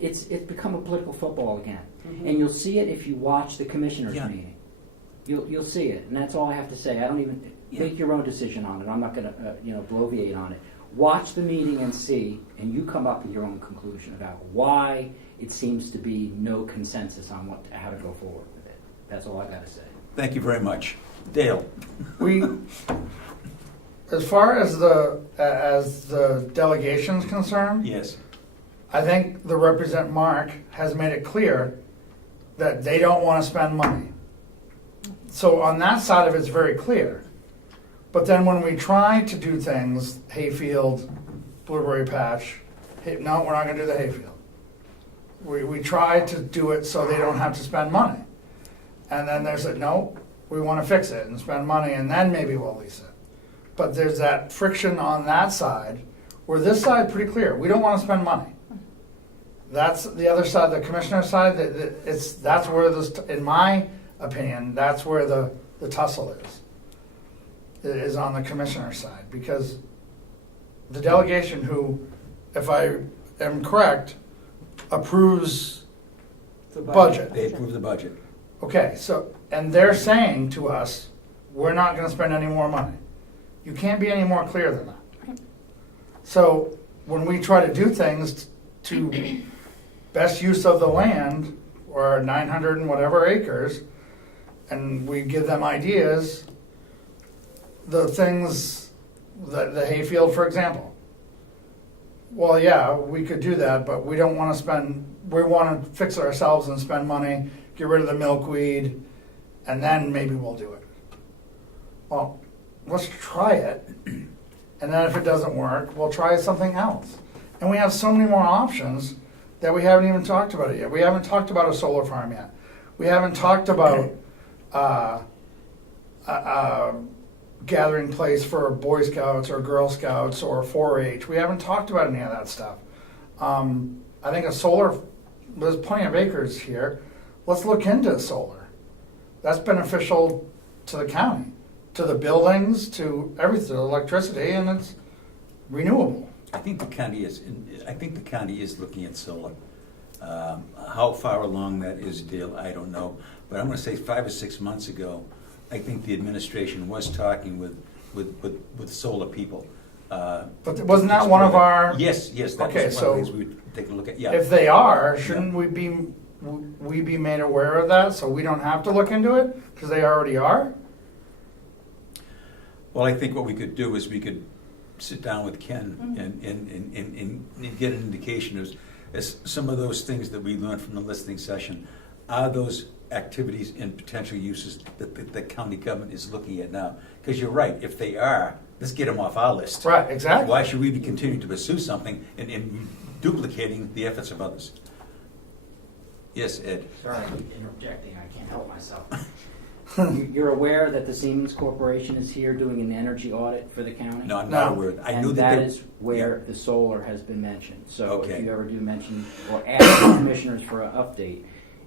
It's become a political football again, and you'll see it if you watch the commissioners' meeting. You'll see it, and that's all I have to say. I don't even make your own decision on it. I'm not going to bloviate on it. Watch the meeting and see, and you come up with your own conclusion about why it seems to be no consensus on how to go forward with it. That's all I got to say. Thank you very much. Dale. As far as the delegation's concerned, Yes. I think the Representative Mark has made it clear that they don't want to spend money. So on that side of it's very clear. But then when we try to do things, hayfield, blueberry patch, no, we're not going to do the hayfield. We try to do it so they don't have to spend money. And then they said, no, we want to fix it and spend money, and then maybe we'll lease it. But there's that friction on that side, where this side, pretty clear, we don't want to spend money. That's the other side, the commissioner's side, that's where this, in my opinion, that's where the tussle is on the commissioner's side. Because the delegation who, if I am correct, approves The budget. They approved the budget. Okay, so, and they're saying to us, we're not gonna spend any more money. You can't be any more clear than that. So, when we try to do things to best use of the land, or 900 and whatever acres, and we give them ideas, the things, the hayfield, for example. Well, yeah, we could do that, but we don't wanna spend, we wanna fix it ourselves and spend money, get rid of the milkweed, and then maybe we'll do it. Well, let's try it, and then if it doesn't work, we'll try something else. And we have so many more options that we haven't even talked about it yet. We haven't talked about a solar farm yet. We haven't talked about gathering place for Boy Scouts or Girl Scouts or 4-H. We haven't talked about any of that stuff. I think there's plenty of acres here. Let's look into solar. That's beneficial to the county, to the buildings, to everything, electricity, and it's renewable. I think the county is looking at solar. How far along that is, Dale, I don't know. But I'm going to say 5 or 6 months ago, I think the administration was talking with solar people. But wasn't that one of our? Yes, that Okay, was one of the things we would take a look at. Yeah. If they are, shouldn't we be made aware of that so we don't have to look into it because they already are? Well, I think what we could do is we could sit down with Ken and get an indication as some of those things that we learned from the listening session, are those activities and potential uses that the county government is looking at now? Because you're right, if they are, let's get them off our list. Right, exactly. Why should we be continuing to pursue something and duplicating the efforts of others? Yes, Ed. Sorry, I keep interjecting. I can't help myself. You're aware that the Siemens Corporation is here doing an energy audit for the county? No, I'm not No. aware. I And knew that that is where the solar has been mentioned. So Okay. if you ever do mention or ask the commissioners for an update,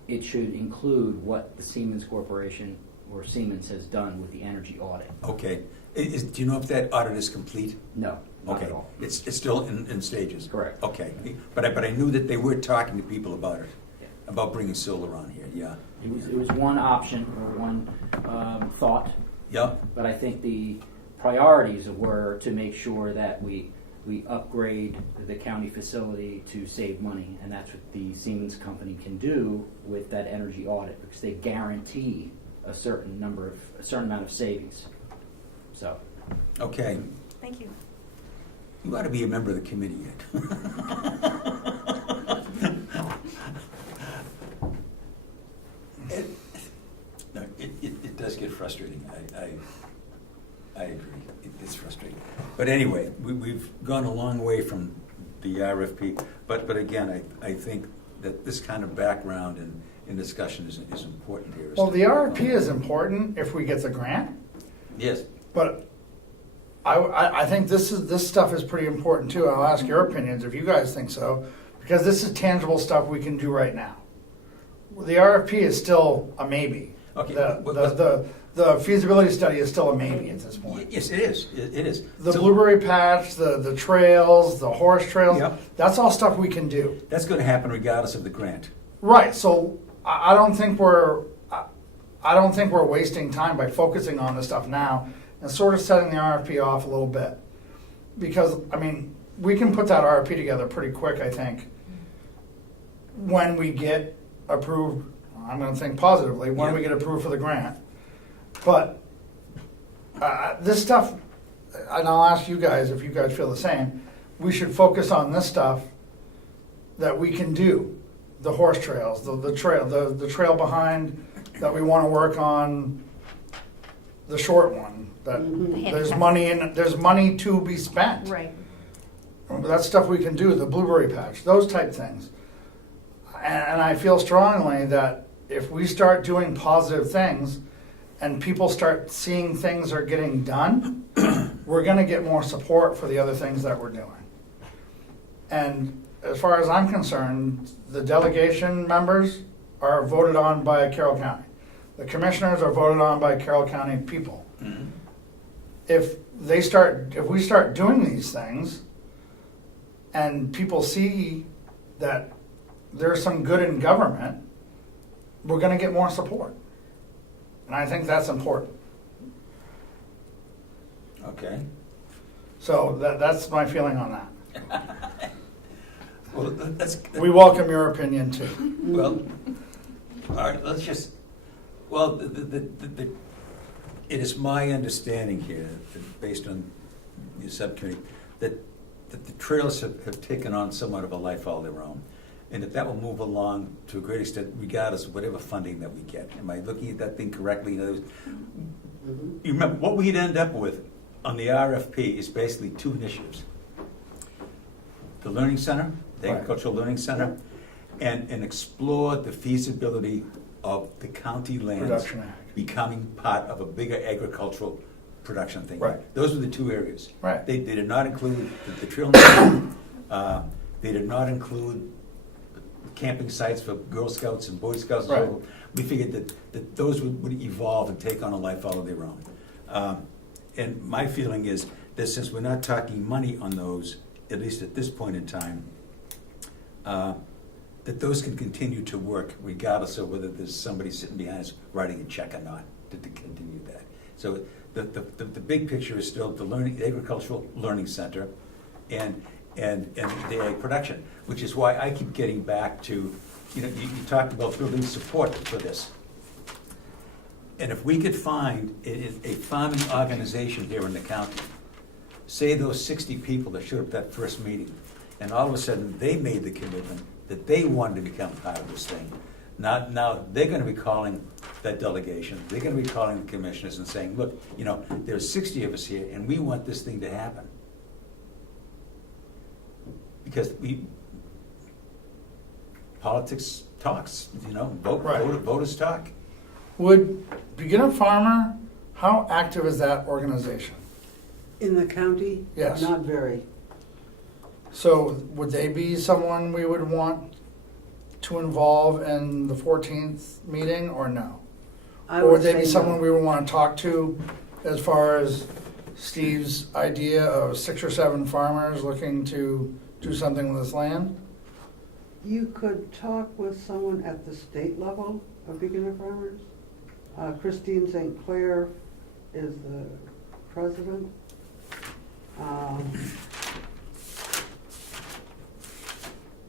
it should include what the Siemens Corporation or Siemens has done with the energy audit. Okay. Do you know if that audit is complete? No, not Okay. at all. It's still in stages? Correct. Okay. But I knew that they were talking to people about it, Yeah. about bringing solar on here, yeah. It was one option or one thought, Yep. but I think the priorities were to make sure that we upgrade the county facility to save money, and that's what the Siemens company can do with that energy audit, because they guarantee a certain amount of savings. So, Okay. Thank you. You ought to be a member of the committee yet. It does get frustrating. I agree. It's frustrating. But anyway, we've gone a long way from the RFP. But again, I think that this kind of background and discussion is important here. Well, the RFP is important if we get the grant, Yes. but I think this stuff is pretty important too. I'll ask your opinions if you guys think so, because this is tangible stuff we can do right now. The RFP is still a maybe. Okay. The feasibility study is still a maybe at this point. Yes, it is. It is. The So blueberry patch, the trails, the horse trails, Yep. that's all stuff we can do. that's going to happen regardless of the grant. Right. So I don't think we're wasting time by focusing on this stuff now and sort of setting the RFP off a little bit, because I mean we can put that RFP together pretty quick. I think when we get approved, I'm going to think positively when we get approved for the grant. But this stuff, and I'll ask you guys if you guys feel the same, we should focus on this stuff that we can do. The horse trails, the trail behind that we want to work on, the short one, that The there's money to be spent. Right. That's stuff we can do, the blueberry patch, those type things. And I feel strongly that if we start doing positive things and people start seeing things are getting done, we're going to get more support for the other things that we're doing. And as far as I'm concerned, the delegation members are voted on by Carroll County. The commissioners are voted on by Carroll County people. Mm-hmm. If we start doing these things and people see that there's some good in government, we're going to get more support. And I think that's important. Okay. So that's my feeling on that. Well, that's We welcome your opinion too. well. All right. Let's just. Well, it is my understanding here, that based on the subcommittee, that the trails have taken on somewhat of a life all their own, and that will move along to a great extent, regardless of whatever funding that we get. Am I looking at that thing correctly? In other words, you remember what we'd end up with on the RFP is basically two initiatives: the Learning Center, the Right. Agricultural Learning Center, and explore the feasibility of the county lands Production Act. becoming part of a bigger agricultural production thing. Right. Those were the two areas. Right. They did not include the trail network. They did not include camping sites for Girl Scouts and Boy Scouts. Right. So we figured that those would evolve and take on a life all of their own. And my feeling is that since we're not talking money on those, at least at this point in time, that those can continue to work regardless of whether there's somebody sitting behind us writing a check or not to continue that. So the big picture is still the agricultural learning center and the ag production, which is why I keep getting back to, you talked about building support for this. And if we could find a farming organization here in the county, say those 60 people that showed up at that first meeting, and all of a sudden they made the commitment that they wanted to become part of this thing. Now they're going to be calling that delegation, they're going to be calling the commissioners and saying, look, there's 60 of us here and we want this thing to happen. Because politics talks, Right. voters talk. Would Beginner Farmer, how active is that organization? In the county? Yes. Not very. So would they be someone we would want to involve in the 14th meeting or no? I Or would they be say someone no. we would want to talk to as far as Steve's idea of 6 or 7 farmers looking to do something with this land? You could talk with someone at the state level of beginner farmers. Christine St. Clair is the president.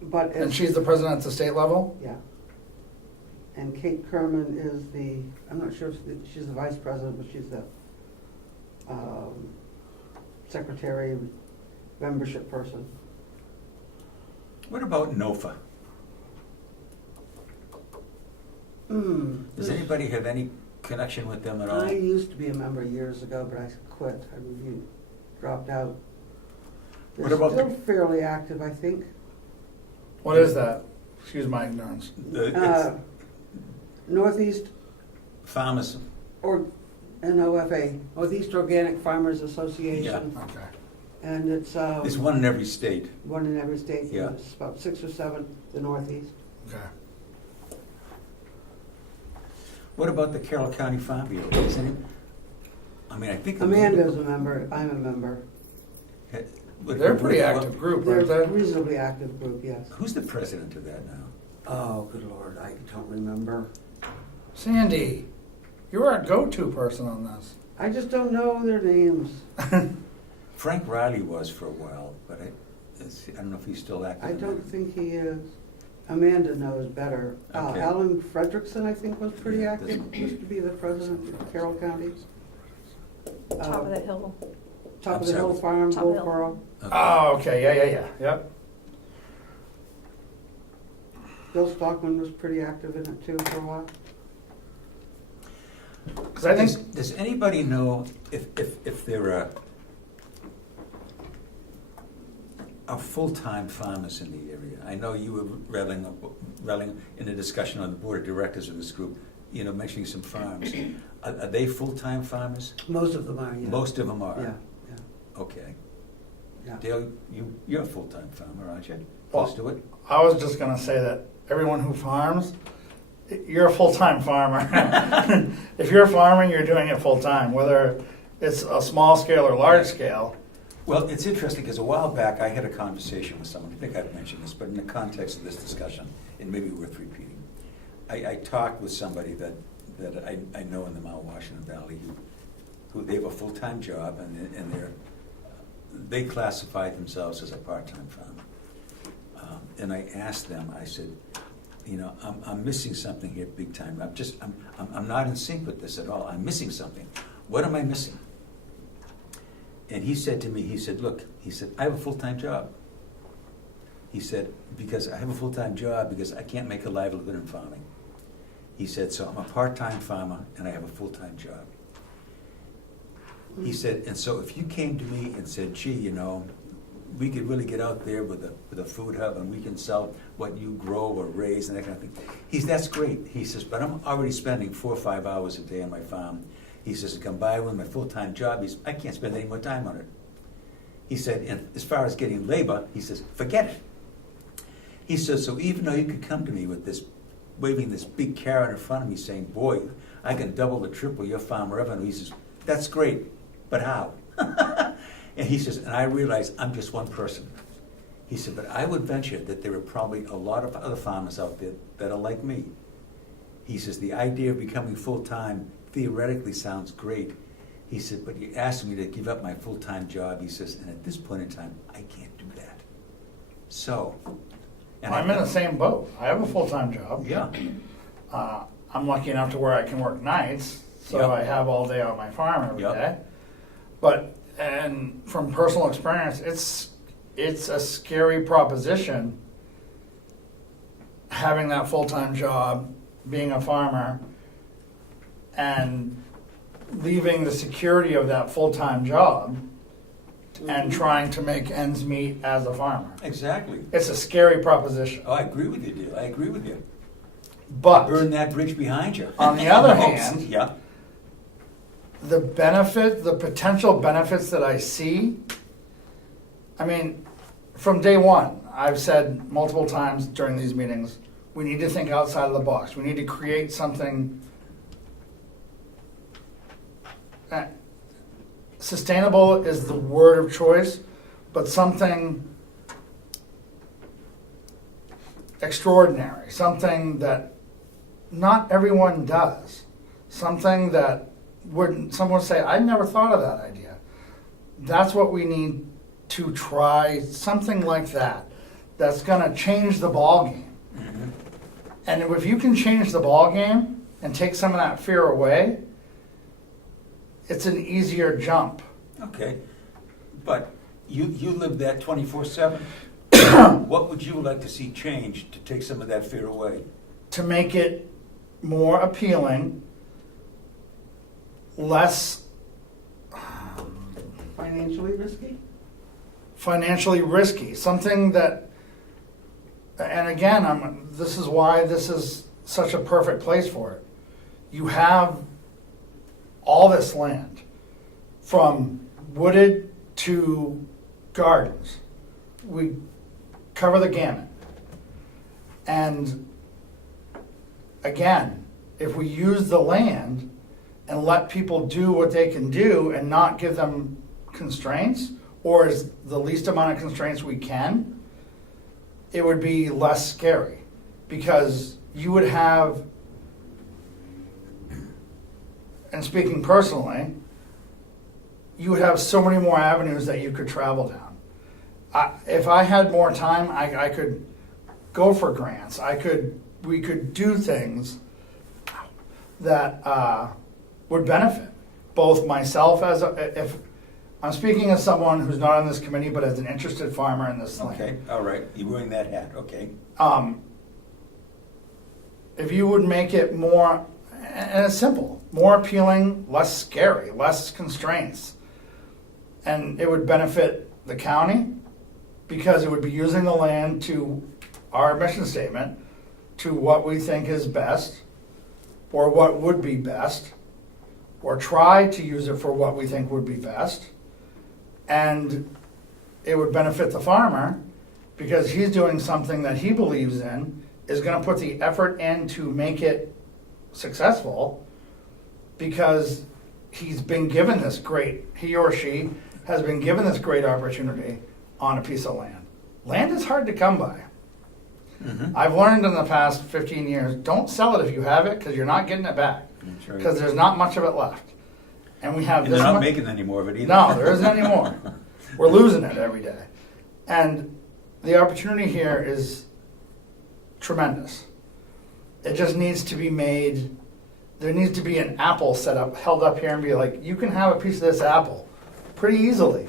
But And it's, she's the president at the state level? yeah. And Kate Kerman is the, I'm not sure if she's the vice president, but she's the secretary, membership person. What about NOFA? Does anybody have any connection with them at all? I used to be a member years ago, but I quit. I really dropped out. They're What about still the- fairly active, I think. What is that? Excuse my ignorance. It's Northeast farmers, or NOFA, Northeast Organic Farmers Association, Okay. and it's there's one in every state. one in every state. Yeah. It's about 6 or 7 the Northeast. Okay. What about the Carroll County Farm Bureau? Is any, I mean, I think. Amanda's a member. I'm a member. They're a pretty active group, They're aren't a they? reasonably active group, yes. Who's the president of that now? Oh, good Lord, I don't remember. Sandy, you're our go-to person on this. I just don't know their names. Frank Riley was for a while, but I don't know if he's still active. I in don't that. think he is. Amanda knows better. Okay. Alan Fredrickson, I think, was pretty Yeah, active, used to be the president of Carroll County. Top of the hill. Top of the I'm Hill sorry. Farm, Top of the Hill. Goldsboro. Okay. Oh, okay, yeah. Yep. Bill Stockman was pretty active in it too for a while. Because I think Does anybody know if there are full-time farmers in the area? I know you were rattling in a discussion on the board of directors of this group, mentioning some farms. Are they full-time farmers? Most of them are, yeah. Most of them are? Yeah, Okay. yeah. Dale, you're a full-time farmer, aren't you? Well- Close to it? I was just going to say that everyone who farms, you're a full-time farmer. If you're farming, you're doing it full-time, whether it's a small scale or large scale. Well, it's interesting, because a while back, I had a conversation with someone, I think I've mentioned this, but in the context of this discussion, it may be worth repeating. I talked with somebody that I know in the Mount Washington Valley, who they have a full-time job, and they classify themselves as a part-time farmer. And I asked them, I said, I'm missing something here big time. I'm not in sync with this at all. I'm missing something. What am I missing? And he said to me, look, I have a full-time job. He said, because I have a full-time job because I can't make a livelihood in farming. He said, so I'm a part-time farmer and I have a full-time job. He said, and so if you came to me and said, gee, we could really get out there with a food hub and we can sell what you grow or raise and that kind of thing. That's great. He says, but I'm already spending 4 or 5 hours a day on my farm. He says, to come by with my full-time job, I can't spend any more time on it. He said, and as far as getting labor, he says, forget it. He says, so even though you could come to me with this, waving this big carrot in front of me saying, boy, I can double or triple your farm revenue. He says, that's great, but how? And he says, and I realize I'm just one person. He said, but I would venture that there are probably a lot of other farmers out there that are like me. He says, the idea of becoming full-time theoretically sounds great. He said, but you asked me to give up my full-time job. He says, and at this point in time, I can't do that. So. And I'm in the same boat. I have a full-time job. Yeah. I'm lucky enough to where I can work nights, so Yep. I have all day on my farm every Yep. day. But, and from personal experience, it's a scary proposition having that full-time job, being a farmer, and leaving the security of that full-time job and trying to make ends meet as a farmer. Exactly. It's a scary proposition. Oh, I agree with you, dear. I agree with you. But Burn that bridge behind you. On the other hand- Yeah. the potential benefits that I see, I mean, from day one, I've said multiple times during these meetings, we need to think outside of the box. We need to create something sustainable is the word of choice, but something extraordinary, something that not everyone does, something that someone would say, I never thought of that idea. That's what we need to try, something like that, that's gonna change the ballgame. Mhm. And if you can change the ballgame and take some of that fear away, it's an easier jump. Okay, but you live that 24/7. What would you like to see changed to take some of that fear away? To make it more appealing, less Financially risky? financially risky, something that, and again, this is why this is such a perfect place for it. You have all this land, from wooded to gardens. We cover the gamut. And again, if we use the land and let people do what they can do and not give them constraints, or as the least amount of constraints we can, it would be less scary, because you would have, and speaking personally, you would have so many more avenues that you could travel down. If I had more time, I could go for grants. We could do things that would benefit both myself if I'm speaking as someone who's not on this committee, but as an interested farmer in this land. Okay, all right, you're wearing that hat, okay. If you would make it more, and it's simple, more appealing, less scary, less constraints, and it would benefit the county, because it would be using the land to our mission statement, to what we think is best, or what would be best, or try to use it for what we think would be best. And it would benefit the farmer, because he's doing something that he believes in, is gonna put the effort in to make it successful, because he's been given this he or she has been given this great opportunity on a piece of land. Land is hard to come by. Mhm. I've learned in the past 15 years, don't sell it if you have it, because you're not getting it back, That's right. because there's not much of it left. And we have And this they're not much. making any more of it either. No, there isn't any more. We're losing it every day. And the opportunity here is tremendous. It just needs to be made, there needs to be an apple held up here and be like, you can have a piece of this apple pretty easily.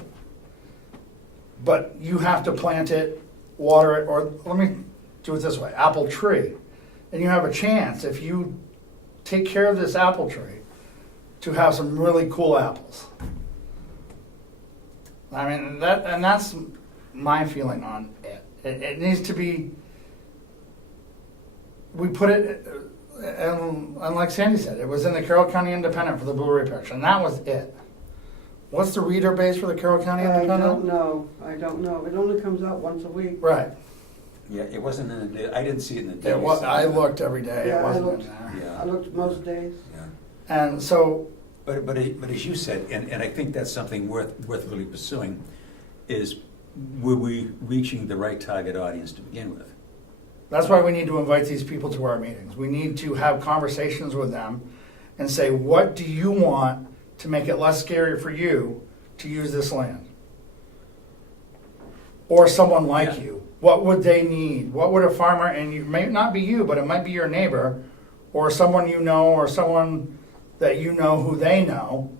But you have to plant it, water it, or let me do it this way, apple tree. And you have a chance, if you take care of this apple tree, to have some really cool apples. I mean, that's my feeling on it. It needs to be, we put it, and like Sandy said, it was in the Carroll County Independent for the blueberry patch, and that was it. What's the reader base for the Carroll County I Independent? don't know. It only comes out once a week. Right. Yeah, it wasn't in the, I didn't see it in the daily. It was, I looked every day. Yeah, It I wasn't in looked. there. Yeah. I looked most days. Yeah. And so, But as you said, and I think that's something worth really pursuing, is were we reaching the right target audience to begin with? that's why we need to invite these people to our meetings. We need to have conversations with them and say, what do you want to make it less scary for you to use this land? Or someone like Yeah. you. What would they need? What would a farmer, and it may not be you, but it might be your neighbor, or someone you know, or someone that you know who they know.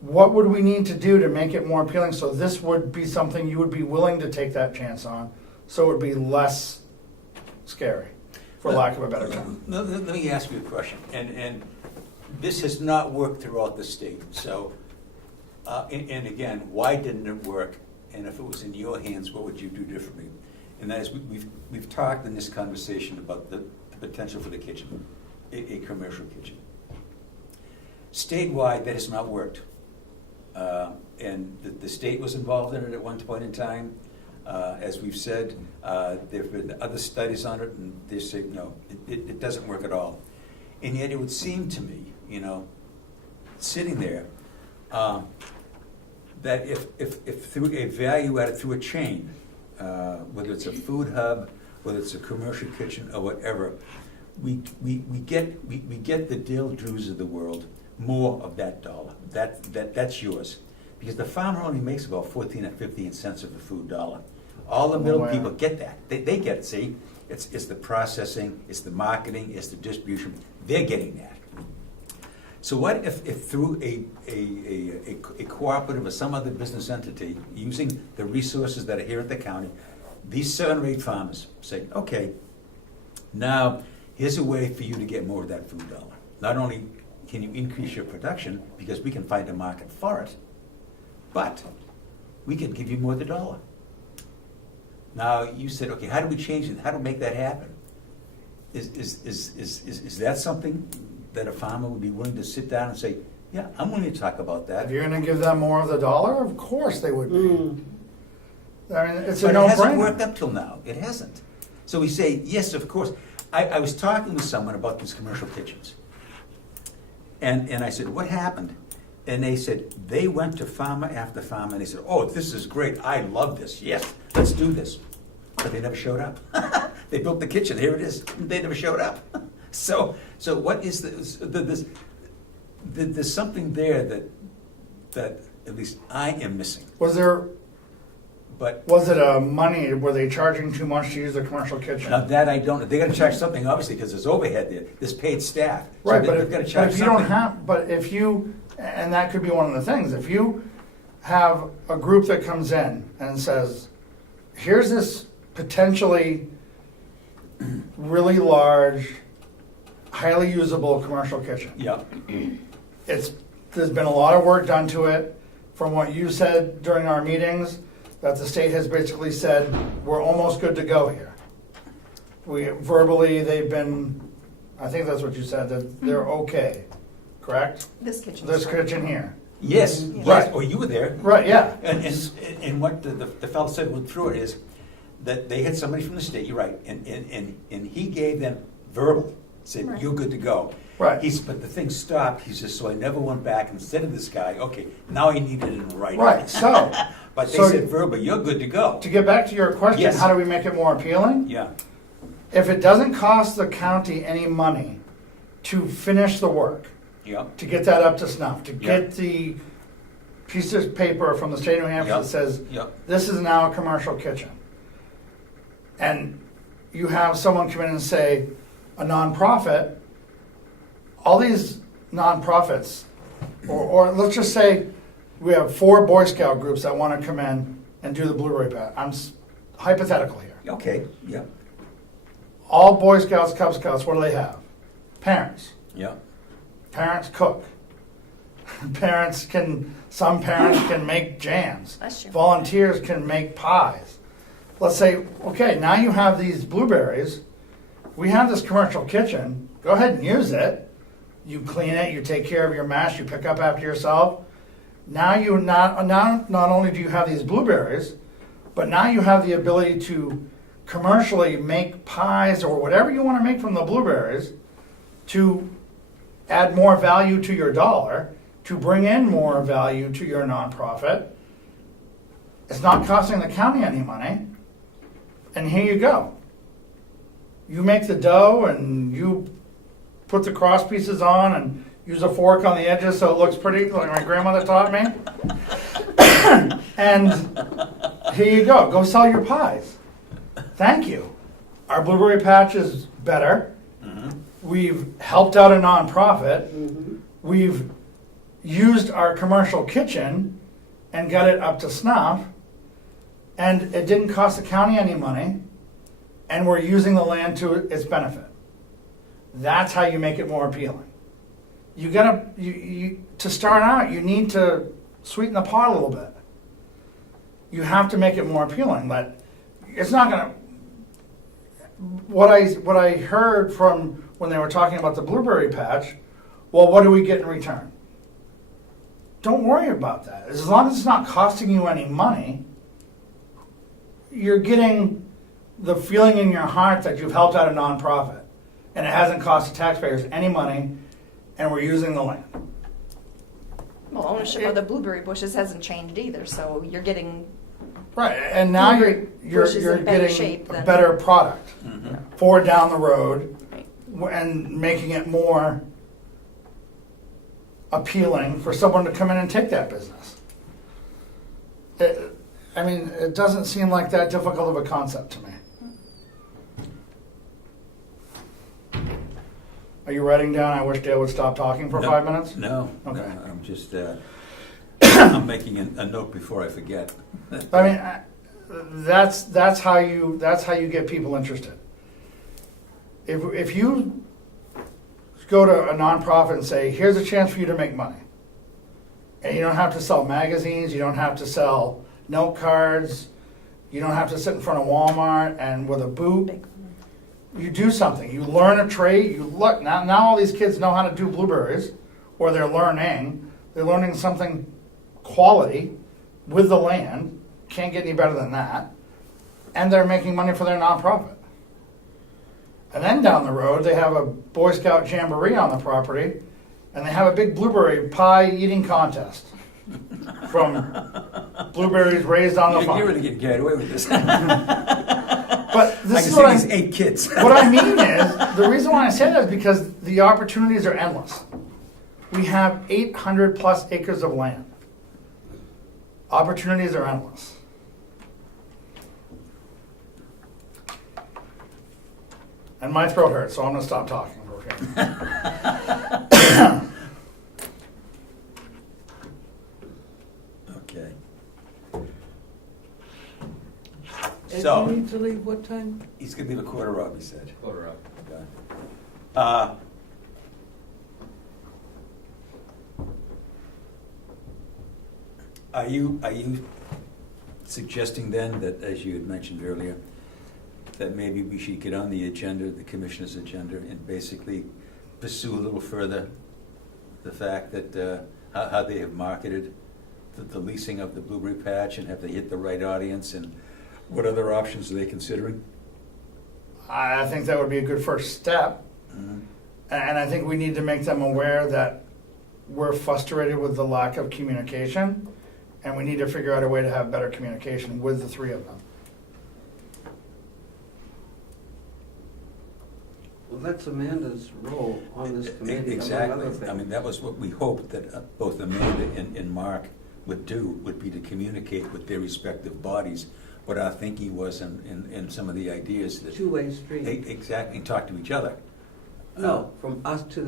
What would we need to do to make it more appealing, so this would be something you would be willing to take that chance on, so it would be less scary, for lack of a better term. Let me ask you a question, and this has not worked throughout the state, so, and again, why didn't it work? And if it was in your hands, what would you do differently? And that is, we've talked in this conversation about the potential for the kitchen, a commercial kitchen. Statewide, that has not worked. And the state was involved in it at one point in time. As we've said, there have been other studies on it, and they say, no, it doesn't work at all. And yet it would seem to me, sitting there, that if through a value added through a chain, whether it's a food hub, whether it's a commercial kitchen or whatever, we get the Dale Drews of the world more of that dollar. That's yours. Because the farmer only makes about 14 or 15 cents of the food dollar. All the middle Wow. people get that. They get it, see? It's the processing, it's the marketing, it's the distribution. They're getting that. So what if through a cooperative or some other business entity, using the resources that are here at the county, these 7 or 8 farmers say, okay, now here's a way for you to get more of that food dollar. Not only can you increase your production, because we can find a market for it, but we can give you more of the dollar. Now, you said, okay, how do we change it? How do we make that happen? Is that something that a farmer would be willing to sit down and say, yeah, I'm willing to talk about that? If you're gonna give them more of the dollar, of course they would be. Mm. I mean, it's a But it hasn't no-brainer. worked up till now. It hasn't. So we say, yes, of course. I was talking with someone about these commercial kitchens. And I said, what happened? And they said, they went to farmer after farmer, and they said, oh, this is great. I love this. Yes, let's do this. But they never showed up. They built the kitchen. Here it is. They never showed up. So what is there's something there that at least I am missing. Was But it a money, were they charging too much to use the commercial kitchen? now that I don't know. They got to charge something, obviously, because there's overhead there. There's paid staff. So Right, they've got to but charge if you something. don't have, but if you, and that could be one of the things, if you have a group that comes in and says, here's this potentially really large, highly usable commercial kitchen. Yeah. There's been a lot of work done to it. From what you said during our meetings, that the state has basically said, we're almost good to go here. Verbally, they've been, I think that's what you said, that they're okay, correct? This kitchen. This kitchen here. Yes, Yeah. yes. Right. Oh, you were there. Right, yeah. And what the fellow said went through it is that they had somebody from the state, you're right, and he gave them verbal, said, Right. you're good to go. Right. But the thing stopped, he says, so I never went back and said to this guy, okay, now I need it in writing. Right, so, But they so said verbal, you're good to go. to get back to your question, Yes. how do we make it more appealing? Yeah, If it doesn't cost the county any money to finish the work, yeah, to get that up to snuff, to Yeah. get the piece of paper from the state of New Hampshire Yeah. that says, yeah, this is now a commercial kitchen. And you have someone come in and say, a nonprofit, all these nonprofits, or let's just say we have 4 Boy Scout groups that want to come in and do the blueberry patch. I'm hypothetical here. okay, yeah, All Boy Scouts, Cub Scouts, what do they have? Parents. yeah, Parents cook. Some parents can make jams. That's true. Volunteers can make pies. Let's say, okay, now you have these blueberries. We have this commercial kitchen. Go ahead and use it. You clean it, you take care of your mash, you pick up after yourself. Now not only do you have these blueberries, but now you have the ability to commercially make pies or whatever you want to make from the blueberries to add more value to your dollar, to bring in more value to your nonprofit. It's not costing the county any money. And here you go. You make the dough and you put the cross pieces on and use a fork on the edges so it looks pretty, like my grandmother taught me. And here you go. Go sell your pies. Thank you. Our blueberry patch is better. We've helped out a nonprofit. Mhm. We've used our commercial kitchen and got it up to snuff. And it didn't cost the county any money. And we're using the land to its benefit. That's how you make it more appealing. You gotta, to start out, you need to sweeten the pot a little bit. You have to make it more appealing, but it's not gonna, what I heard from when they were talking about the blueberry patch, well, what do we get in return? Don't worry about that. As long as it's not costing you any money, you're getting the feeling in your heart that you've helped out a nonprofit and it hasn't cost the taxpayers any money and we're using the land. Well, ownership of the blueberry bushes hasn't changed either, so you're getting, Right, and now Blueberry bushes you're in better getting shape a than- better product Mhm. for down the road right, and making it more appealing for someone to come in and take that business. It doesn't seem like that difficult of a concept to me. Are you writing down, I wish Dale would stop talking for No, 5 minutes? No, Okay. no, I'm just, I'm making a note before I forget. I mean, that's how you get people interested. If you go to a nonprofit and say, here's a chance for you to make money, and you don't have to sell magazines, you don't have to sell note cards, you don't have to sit in front of Walmart and with a boot. big. You do something. You learn a trade. You look now. All these kids know how to do blueberries, or they're learning. They're learning something quality with the land. Can't get any better than that. And they're making money for their nonprofit. And then down the road, they have a Boy Scout jamboree on the property, and they have a big blueberry pie eating contest from blueberries raised on the You're farm. really getting carried away with this. But I this can is see what these I'm. 8 kids. What I mean is, the reason why I say that is because the opportunities are endless. We have 800 plus acres of land. Opportunities are endless. And my throat hurts, so I'm going to stop talking. Okay. And So- you need to leave what time? He's gonna leave a quarter up, he said. Quarter up. Okay. Uh, Are you suggesting then that, as you had mentioned earlier, that maybe we should get on the agenda, the commissioner's agenda, and basically pursue a little further the fact that, how they have marketed the leasing of the blueberry patch, and have they hit the right audience, and what other options are they considering? I think that would be a good first step. Mhm. And I think we need to make them aware that we're frustrated with the lack of communication, and we need to figure out a way to have better communication with the three of them. Well, that's Amanda's role on this committee, among other Exactly. things. I mean, that was what we hoped that both Amanda and Mark would do, would be to communicate with their respective bodies what our thinking was in some of the ideas that. Two-way street. Exactly, and talk to each other. No, from us to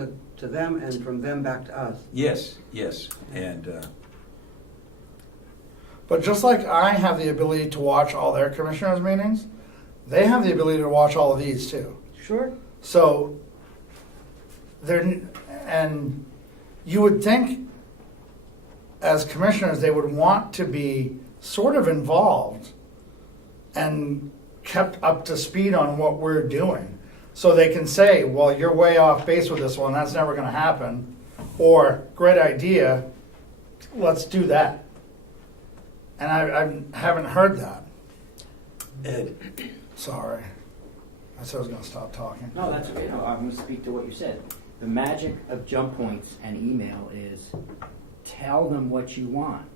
them and from them back to us. Yes, and, But just like I have the ability to watch all their commissioners' meetings, they have the ability to watch all of these too. Sure. So, and you would think as commissioners they would want to be sort of involved and kept up to speed on what we're doing. So they can say, well, you're way off base with this one, that's never going to happen. Or, great idea, let's do that. And I haven't heard that. Ed, Sorry. I said I was going to stop talking. No, that's okay. No, I'm going to speak to what you said. The magic of jump points and email is tell them what you want.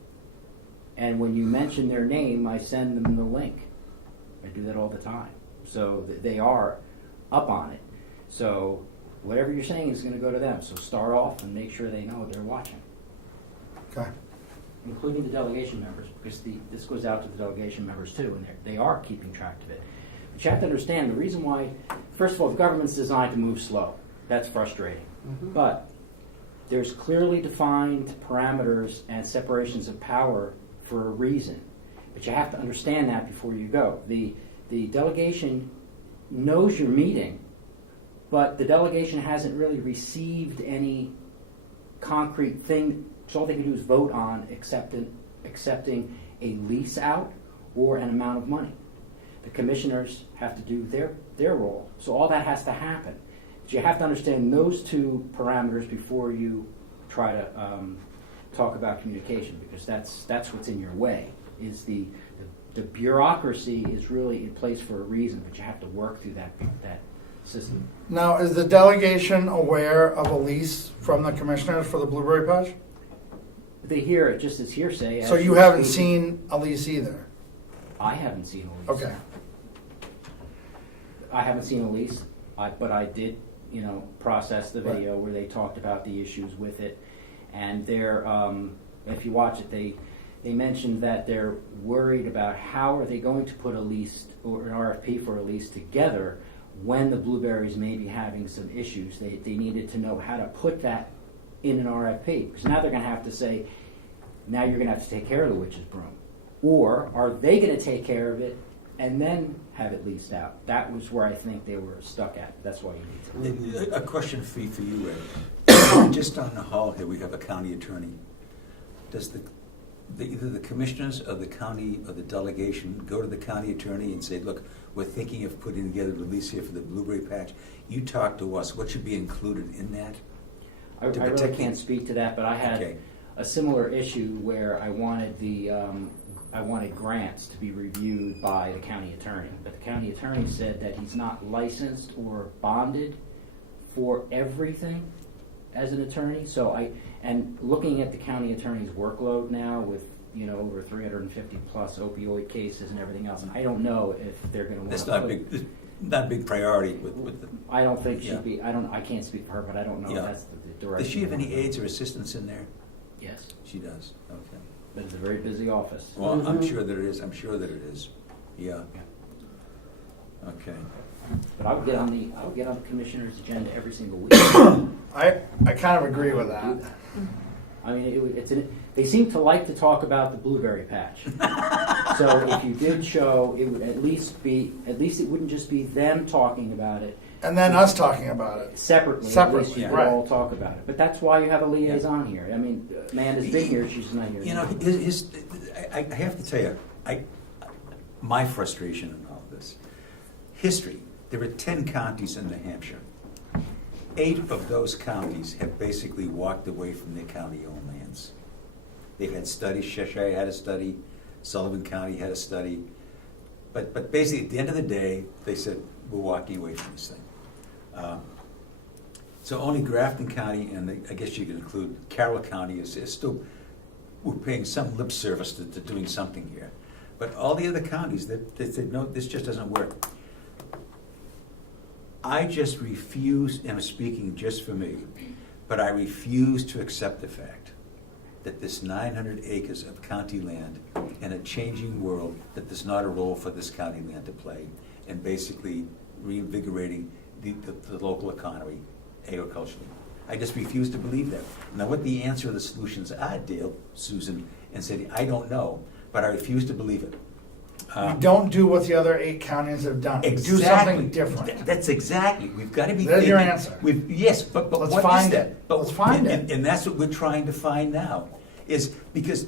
And when you mention their name, I send them the link. I do that all the time. So they are up on it. So whatever you're saying is going to go to them. So start off and make sure they know they're watching, Okay. including the delegation members, because this goes out to the delegation members too, and they are keeping track of it. But you have to understand the reason why, first of all, the government's designed to move slow. That's frustrating. Mhm. But there's clearly defined parameters and separations of power for a reason. But you have to understand that before you go. The delegation knows you're meeting, but the delegation hasn't really received any concrete thing. So all they can do is vote on accepting a lease out or an amount of money. The commissioners have to do their role. So all that has to happen. But you have to understand those two parameters before you try to talk about communication, because that's what's in your way. Is the bureaucracy is really in place for a reason, but you have to work through that system. Now, is the delegation aware of a lease from the commissioners for the blueberry patch? they hear it just as hearsay. So as you you're haven't speaking. seen a lease either? I haven't seen a lease. Okay. I haven't seen a lease, but I did, process the Right. video where they talked about the issues with it. And they're, if you watch it, they mentioned that they're worried about how are they going to put a lease or an RFP for a lease together when the Blueberries may be having some issues. They needed to know how to put that in an RFP, because now they're going to have to say, now you're going to have to take care of the witch's broom. Or are they going to take care of it and then have it leased out? That was where I think they were stuck at. That's why you need to. A question for you, Ray. Just on the hall here, we have a county attorney. Does either the commissioners of the county or the delegation go to the county attorney and say, look, we're thinking of putting together a release here for the blueberry patch. You talk to us. What should be included in that? I really can't speak to that, but I had Okay. a similar issue where I wanted I wanted grants to be reviewed by the county attorney, but the county attorney said that he's not licensed or bonded for everything as an attorney. And looking at the county attorney's workload now with over 350 plus opioid cases and everything else, and I don't know if they're going to want That's to. not a big priority with the. I don't think Yeah. she'd be. I can't speak for her, but I don't know. Yeah. If that's the direction. Does she have they any wanna go. aides or assistants in there? Yes, She does. Okay. but it's a very busy office. Well, I'm Mhm. sure that it is. I'm sure that it is. Yeah. Okay. But I would get on the commissioner's agenda every single week. I kind of agree with that. I mean, they seem to like to talk about the blueberry patch. So if you did show, it would at least it wouldn't just be them talking about it And then us talking about it. separately. At Separately, least you could right. all talk about it. But that's why you have a liaison here. I mean, Amanda's been here; she's not here. now. I have to tell you, my frustration in all this. History. There are 10 counties in New Hampshire. 8 of those counties have basically walked away from their county-owned lands. They've had studies. Cheshire had a study. Sullivan County had a study. But basically, at the end of the day, they said, we're walking away from this thing. So only Grafton County, and I guess you could include Carroll County, is still, we're paying some lip service to doing something here. But all the other counties, they said, no, this just doesn't work. I just refuse, and I'm speaking just for me, but I refuse to accept the fact that this 900 acres of county land in a changing world, that there's not a role for this county land to play in basically reinvigorating the local economy agriculturally. I just refuse to believe that. Now, what the answer or the solutions are, Dale, Susan, and Cindy, I don't know, but I refuse to believe it. We don't do what the other 8 counties have done. We do Exactly. something different. That's exactly. We've got to be. There's your thinking- answer. Yes, but Let's what is find that? it. But Let's find it. And that's what we're trying to find now. Is because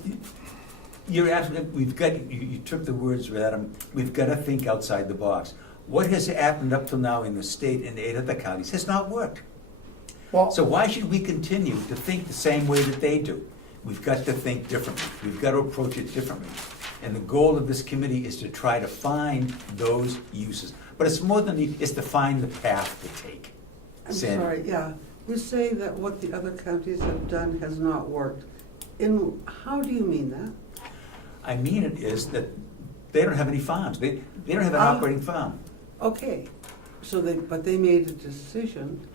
you're absolutely. We've got. You took the words right out of them. We've got to think outside the box. What has happened up till now in the state and 8 other counties has not worked. Well, So why should we continue to think the same way that they do? We've got to think differently. We've got to approach it differently. And the goal of this committee is to try to find those uses. But it's more than it's to find the path to take. I'm Sandra. sorry, yeah. You say that what the other counties have done has not worked. How do you mean that? I mean it is that they don't have any farms. They don't have an operating farm. Okay, but they made a decision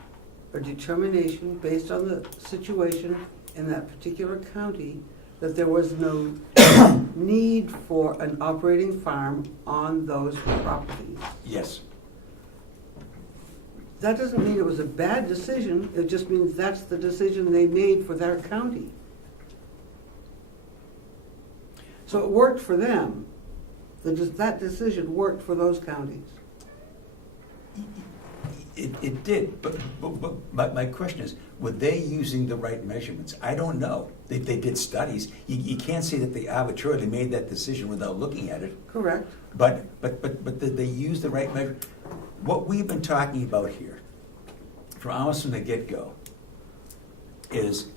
or determination based on the situation in that particular county that there was no need for an operating farm on those properties. Yes. That doesn't mean it was a bad decision, it just means that's the decision they made for their county. So it worked for them. That decision worked for those counties. It did, but my question is, were they using the right measurements? I don't know. They did studies. You can't say that they arbitrarily made that decision without looking at it. Correct. But did they use the right measure? What we've been talking about here, from almost from the get-go, is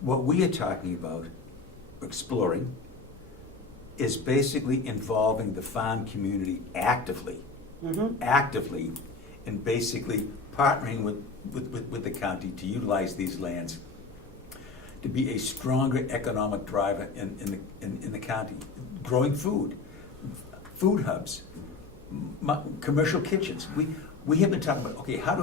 what we are talking about, exploring, is basically involving the farm community actively, and basically partnering with the county to utilize these lands to be a stronger economic driver in the county. Growing food hubs, commercial kitchens. We have been talking about, okay, how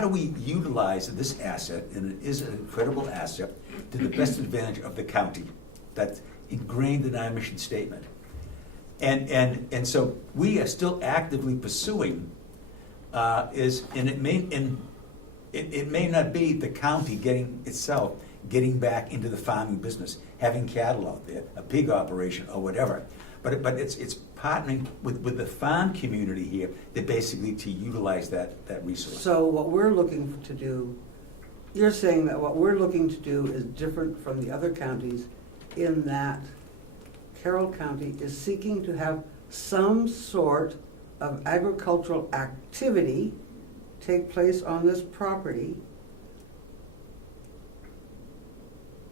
do we utilize this asset, and it is an incredible asset, to the best advantage of the county? That's ingrained in our mission statement. And so we are still actively pursuing, it may not be the county getting back into the farming business, having cattle out there, a pig operation or whatever. But it's partnering with the farm community here that basically to utilize that resource. So what we're looking to do, you're saying that what we're looking to do is different from the other counties in that Carroll County is seeking to have some sort of agricultural activity take place on this property,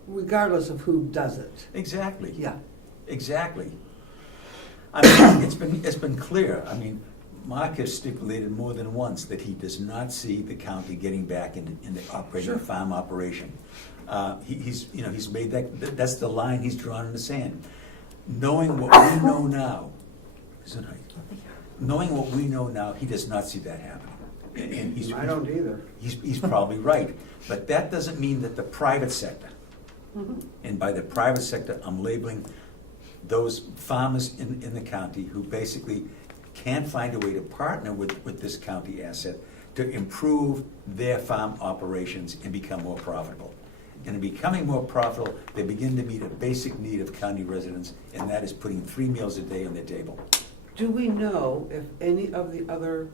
regardless of who does it. Exactly. Yeah. Exactly. I mean, it's been clear. I mean, Mark has stipulated more than once that he does not see the county getting back into operating a farm operation. He's made that's the line he's drawn in the sand. Knowing what we know now, he does not see that happening. And I don't either. He's probably right. But that doesn't mean that the private sector, and by the private sector, I'm labeling those farmers in the county who basically can't find a way to partner with this county asset to improve their farm operations and become more profitable. And in becoming more profitable, they begin to meet a basic need of county residents, and that is putting 3 meals a day on their table. Do we know if any of the other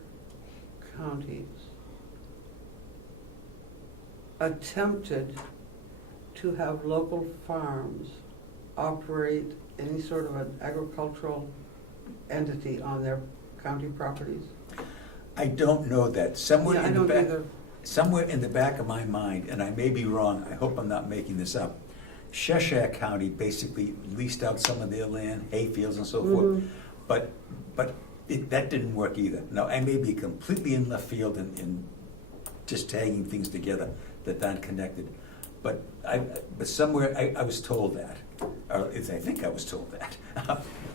counties attempted to have local farms operate any sort of an agricultural entity on their county properties? I don't know that. Somewhere Yeah, I in the don't back, either. somewhere in the back of my mind, and I may be wrong, I hope I'm not making this up, Cheshire County basically leased out some of their land, hayfields and so forth, but that didn't work either. Now, I may be completely in left field and just tagging things together that aren't connected, but somewhere I was told that, or I think I was told that.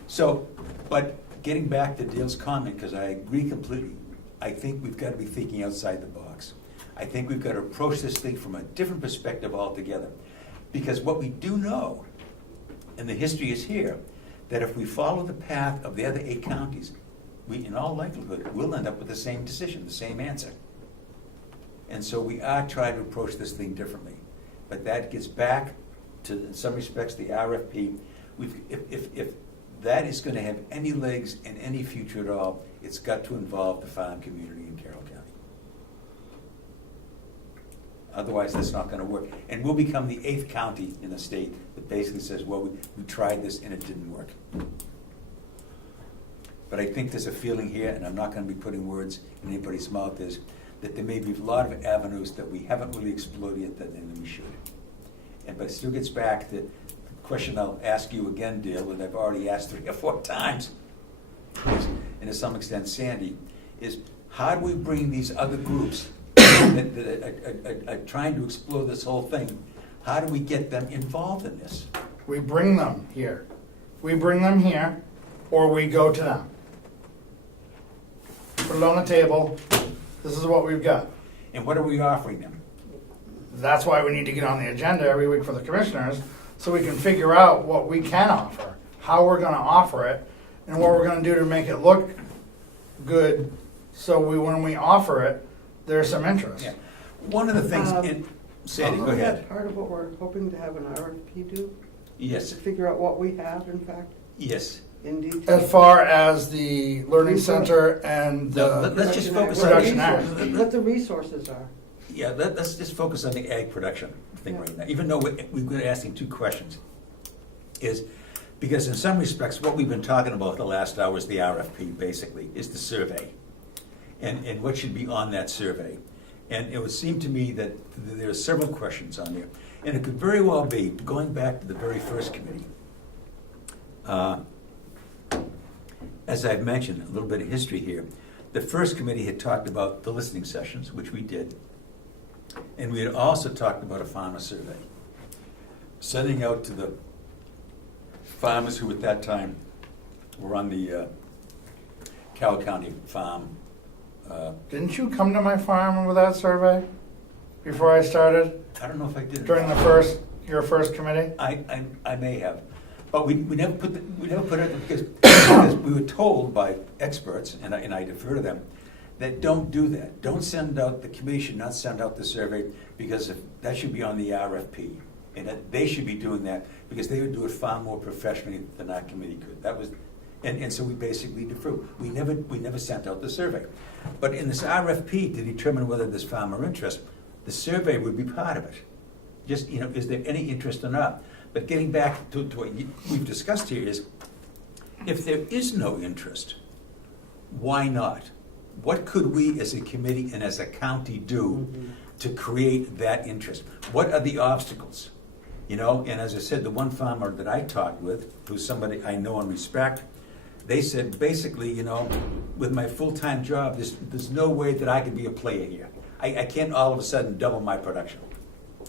So, but getting back to Dale's comment, because I agree completely, I think we've got to be thinking outside the box. I think we've got to approach this thing from a different perspective altogether. Because what we do know, and the history is here, that if we follow the path of the other 8 counties, we, in all likelihood, will end up with the same decision, the same answer. And so we are trying to approach this thing differently. But that gets back to, in some respects, the RFP. If that is going to have any legs and any future at all, it's got to involve the farm community in Carroll County. Otherwise, that's not going to work. And we'll become the 8th county in the state that basically says, well, we tried this and it didn't work. But I think there's a feeling here, and I'm not going to be putting words in anybody's mouth, is that there may be a lot of avenues that we haven't really explored yet that we should. But it still gets back to the question I'll ask you again, Dale, that I've already asked 3 or 4 times, and to some extent Sandy, is how do we bring these other groups that are trying to explore this whole thing, how do we get them involved in this? We bring them here. We bring them here, or we go to them. Put it on the table. This is what we've got. And what are we offering them? That's why we need to get on the agenda every week for the commissioners, so we can figure out what we can offer, how we're gonna offer it, and what we're gonna do to make it look good, so when we offer it, there's some interest. Yeah. One of the things, Sandy, go Isn't ahead. that part of what we're hoping to have an RFP do? Yes, To figure out what we have, in fact, yes. in detail? As far as the learning center and No, let's just focus on Production Act. What the resources are. Yeah, let's just focus on the ag production thing Yeah. right now, even though we've been asking 2 questions. Is because in some respects, what we've been talking about the last hour is the RFP, basically, is the survey. And what should be on that survey. And it would seem to me that there are several questions on there. And it could very well be, going back to the very first committee, as I've mentioned, a little bit of history here, the first committee had talked about the listening sessions, which we did. And we had also talked about a farmer survey. sending out to the farmers who at that time were on the Carroll County farm. Didn't you come to my farm with that survey before I started, I don't know if I did. during your first committee? I may have, but we never put it because we were told by experts, and I defer to them, that don't do that. Don't send out, the committee should not send out the survey, because that should be on the RFP. And that they should be doing that, because they would do it far more professionally than our committee could. That was, and so we basically defer. We never sent out the survey. But in this RFP, to determine whether there's farmer interest, the survey would be part of it. Just, is there any interest or not? But getting back to what we've discussed here is, if there is no interest, why not? What could we as a committee and as a county do to create that interest? What are the obstacles? And as I said, the one farmer that I talked with, who's somebody I know and respect, they said, basically, with my full-time job, there's no way that I could be a player here. I can't all of a sudden double my production.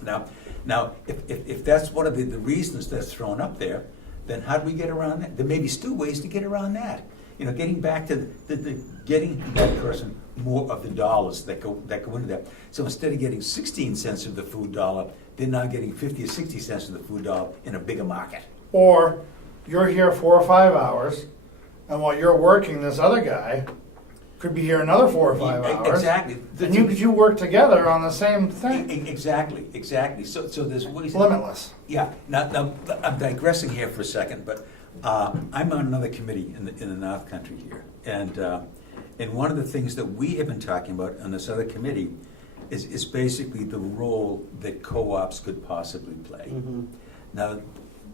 Now, if that's one of the reasons that's thrown up there, then how do we get around that? There may be still ways to get around that. Getting back to the getting that person more of the dollars that go into that. So instead of getting 16 cents of the food dollar, they're now getting 50 or 60 cents of the food dollar in a bigger market. Or you're here 4 or 5 hours, and while you're working, this other guy could be here another 4 or 5 hours. Exactly. And you work together on the same thing. Exactly. So there's ways. Limitless. Yeah. Now I'm digressing here for a second, but I'm on another committee in the North Country here, and one of the things that we have been talking about on this other committee is basically the role that co-ops could possibly play. Mm-hmm. Now,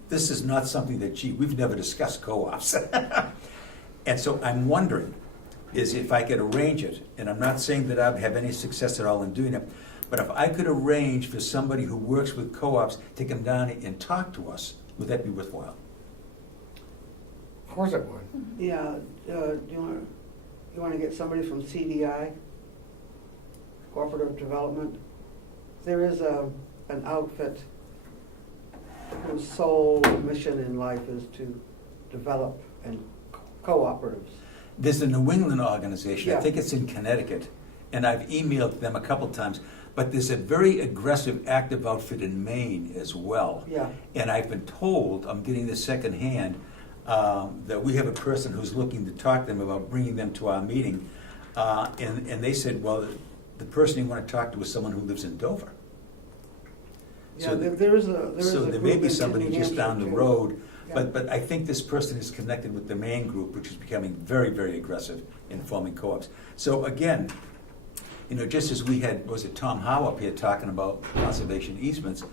this is not something that, we've never discussed co-ops. And so I'm wondering is if I could arrange it, and I'm not saying that I'd have any success at all in doing it, but if I could arrange for somebody who works with co-ops to come down and talk to us, would that be worthwhile? Of course it would. Yeah, you want to get somebody from CDI, Cooperative Development? There is an outfit whose sole mission in life is to develop and cooperatives. There's a New England organization, I Yeah. think it's in Connecticut, and I've emailed them a couple times, but there's a very aggressive active outfit in Maine as well. Yeah. And I've been told, I'm getting this secondhand, that we have a person who's looking to talk to them about bringing them to our meeting. And they said, well, the person you want to talk to is someone who lives in Dover. Yeah, So there is a So there may group be in somebody New just down Hampshire, the too. road, Yeah. but I think this person is connected with the main group, which is becoming very, very aggressive in forming co-ops. So again, just as we had, was it Tom Howe up here talking about conservation easements,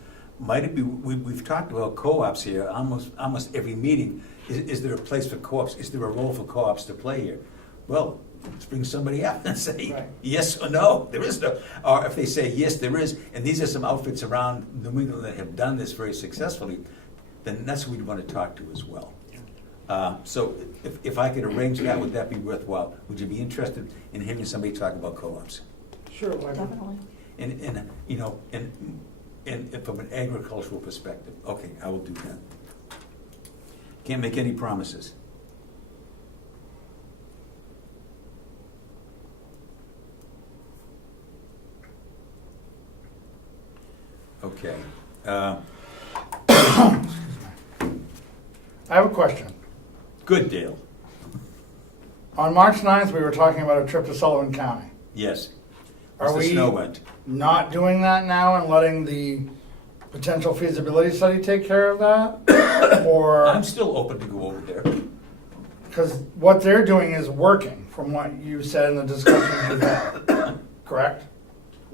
might it be, we've talked about co-ops here, almost every meeting. Is there a place for co-ops? Is there a role for co-ops to play here? Well, let's bring somebody up and say Right. yes or no. There is no, or if they say yes, there is, and these are some outfits around New England that have done this very successfully, then that's who we'd want to talk to as well. So if I could arrange that, would that be worthwhile? Would you be interested in hearing somebody talk about co-ops? Sure, why not? Definitely. And from an agricultural perspective, okay, I will do that. Can't make any promises. Okay. I have a question. Good, Dale. On March 9th, we were talking about a trip to Sullivan County. Yes. Are As the we snow went. not doing that now and letting the potential feasibility study take care of that? Or, I'm still open to go over there. because what they're doing is working, from what you said in the discussions you've had, correct?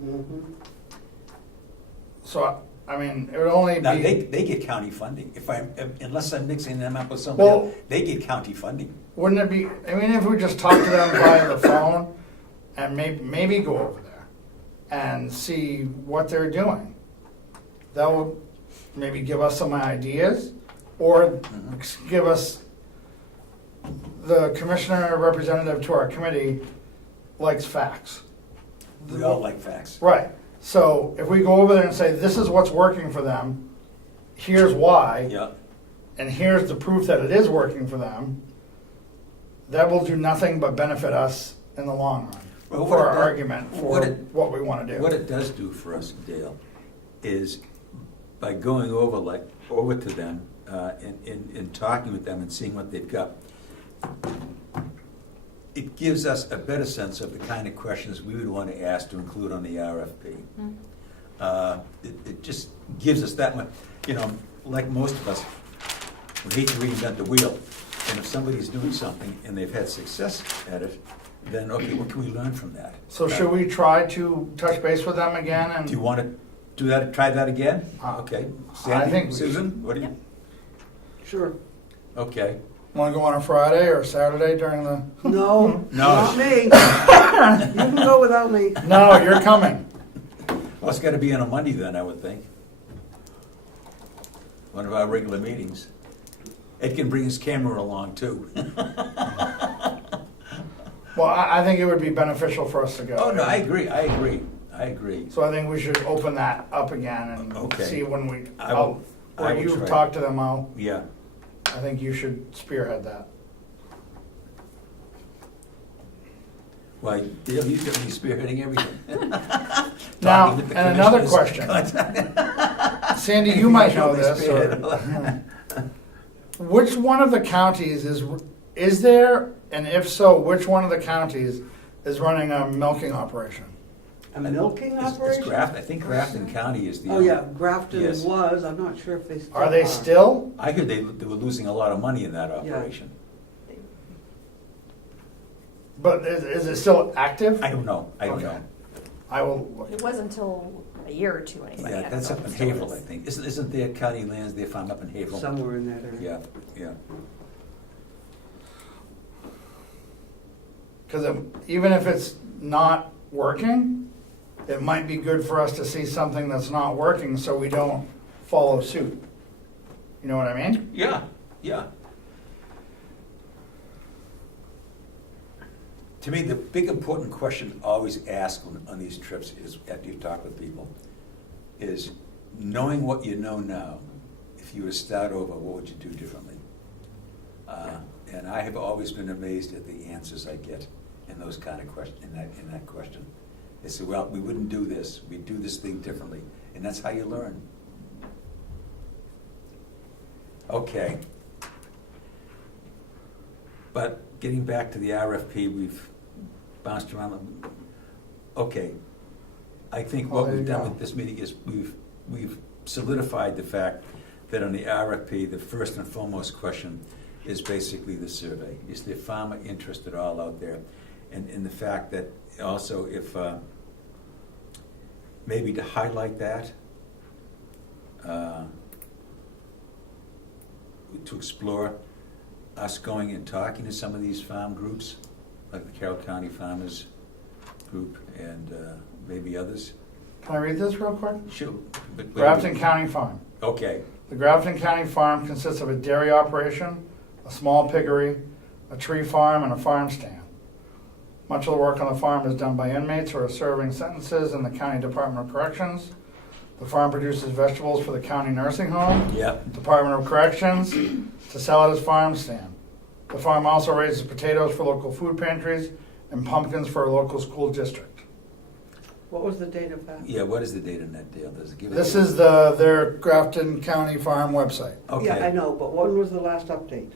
Mhm. So, I mean, it would only Now, be, they get county funding. Unless I'm mixing them up with somebody Well- else, they get county funding. wouldn't it be, I mean, if we just talk to them via the phone and maybe go over there and see what they're doing, that would maybe give us some ideas, or give us, the commissioner representative to our committee likes facts. We all like facts. Right, so if we go over there and say, this is what's working for them, here's why, Yeah. and here's the proof that it is working for them, that will do nothing but benefit us in the long run. Well, For what it our does- argument, for what it- what we want to do. What it does do for us, Dale, is by going over to them, and talking with them and seeing what they've got, it gives us a better sense of the kind of questions we would want to ask to include on the RFP. It just gives us that much, like most of us, we hate to reinvent the wheel. And if somebody's doing something and they've had success at it, then, okay, what can we learn from that? So should we try to touch base with them again? And Do you want to do that, try that again? Okay. Sandy, think we- Susan, what do you? Sure. Okay. want to go on a Friday or Saturday during the? No, No. not me. You can go without me. No, you're coming. Well, it's got to be on a Monday then, I would think. One of our regular meetings. Ed can bring his camera along too. Well, I think it would be beneficial for us to go. Oh, no, I agree. So I think we should open that up again and Okay. see when we, I will or you try. talk to them out. Yeah. I think you should spearhead that. Well, Dale, you got me spearheading everything. Now, Talking with the and another commissioners. question. Sandy, you might know this. Which one of the counties is there, and if so, which one of the counties is running a milking operation? A milking It's operation? I think Grafton County is the. Oh, yeah, Grafton Yes. was, I'm not sure if they still are. Are they still? I heard they were losing a lot of money in that operation. But is it still active? I don't know. Okay. I will. It wasn't until a year or two anyway. Yeah, I that's don't up know in if it still Haverhill, I is. think. Isn't there county lands, their farm up in Haverhill? Somewhere in that area. Yeah. Because even if it's not working, it might be good for us to see something that's not working so we don't follow suit. You know what I mean? Yeah. To me, the big important question always asked on these trips is, after you talk with people, is knowing what you know now, if you were to start over, what would you do differently? And I have always been amazed at the answers I get in those kind of in that question. They say, well, we wouldn't do this, we'd do this thing differently, and that's how you learn. Okay. But getting back to the RFP, we've bounced around. Okay, I think what there we've you done go. with this meeting is we've solidified the fact that on the RFP, the first and foremost question is basically the survey. Is there farmer interest at all out there? And the fact that also if, maybe to highlight that, to explore us going and talking to some of these farm groups, like the Carroll County Farmers Group and maybe others. Can I read this real quick? Sure. But Grafton County Farm. Okay. The Grafton County Farm consists of a dairy operation, a small piggery, a tree farm, and a farm stand. Much of the work on the farm is done by inmates who are serving sentences in the County Department of Corrections. The farm produces vegetables for the county nursing home, Yeah. Department of Corrections, to sell at its farm stand. The farm also raises potatoes for local food pantries and pumpkins for a local school district. What was the date of that? Yeah, what is the date on that, Dale? Does it give it? This is their Grafton County Farm website. Okay. Yeah, I know, but when was the last update?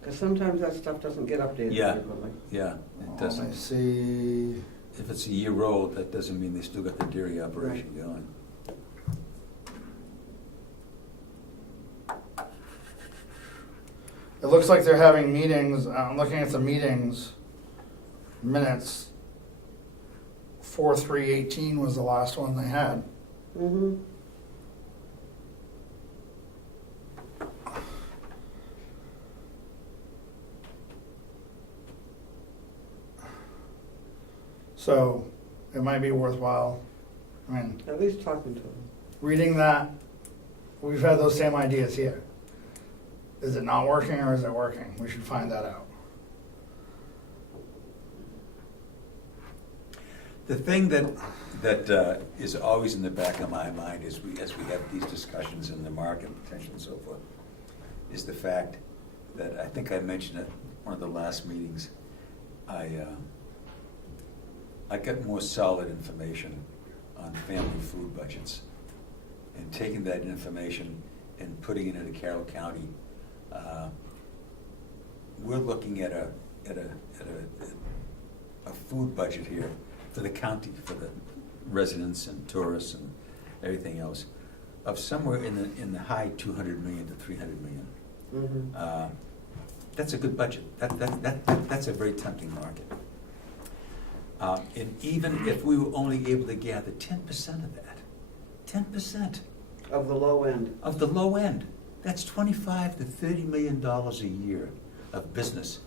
Because sometimes that stuff doesn't get updated Yeah. frequently. Yeah, it Let me doesn't. see. If it's a year old, that doesn't mean they still got the dairy operation going. It looks like they're having meetings. I'm looking at the meetings minutes. 4/3/18 was the last one they had. Mm-hmm. So it might be worthwhile. I mean, At least talking to them. reading that, we've had those same ideas here. Is it not working or is it working? We should find that out. The thing that is always in the back of my mind as we have these discussions in the market potential and so forth, is the fact that I think I mentioned at one of the last meetings, I got more solid information on family food budgets, and taking that information and putting it into Carroll County. We're looking at a food budget here for the county, for the residents and tourists and everything else, of somewhere in the high 200 million to 300 million. Mhm. That's a good budget. That's a very tempting market. And even if we were only able to gather 10% of that, 10% Of the low end. of the low end, that's $25 to $30 million a year of business.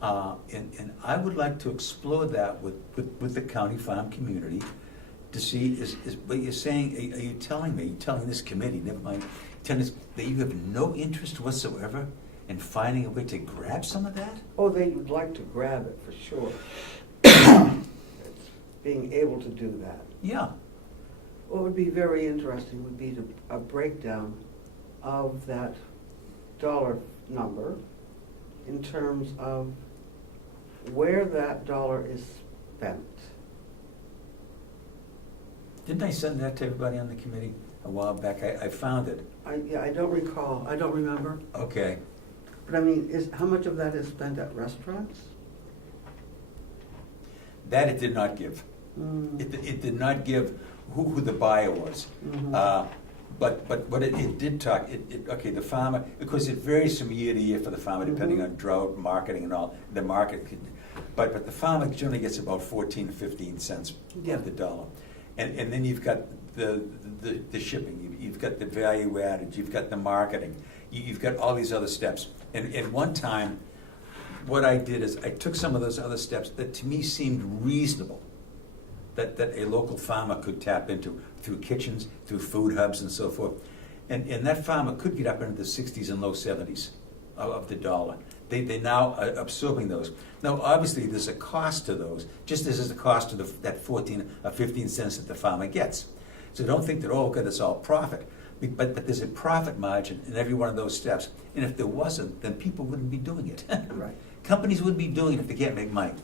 And I would like to explore that with the county farm community to see, is what you're saying, are you telling me, telling this committee, never mind, telling us that you have no interest whatsoever in finding a way to grab some of that? Oh, they would like to grab it for sure. It's being able to do that. Yeah. What would be very interesting would be a breakdown of that dollar number in terms of where that dollar is spent. Didn't I send that to everybody on the committee a while back? I found it. I don't recall, I don't remember, Okay. but I mean, how much of that is spent at restaurants? That it did not give. Mm. It did not give who the buyer was. Mhm. But what it did talk, okay, the farmer, because it varies from year to year for the farmer, depending Mhm. on drought, marketing and all, the market could, but the farmer generally gets about 14 to 15 cents Yeah. of the dollar. And then you've got the shipping, you've got the value added, you've got the marketing, you've got all these other steps. And at one time, what I did is I took some of those other steps that to me seemed reasonable, that a local farmer could tap into through kitchens, through food hubs and so forth. And that farmer could get up into the 60s and low 70s of the dollar. They now are absorbing those. Now, obviously, there's a cost to those, just as there's a cost to that 14 or 15 cents that the farmer gets. So don't think that, oh, okay, that's all profit. But there's a profit margin in every one of those steps. And if there wasn't, then people wouldn't be doing it. Right. Companies wouldn't be doing it if they can't make money.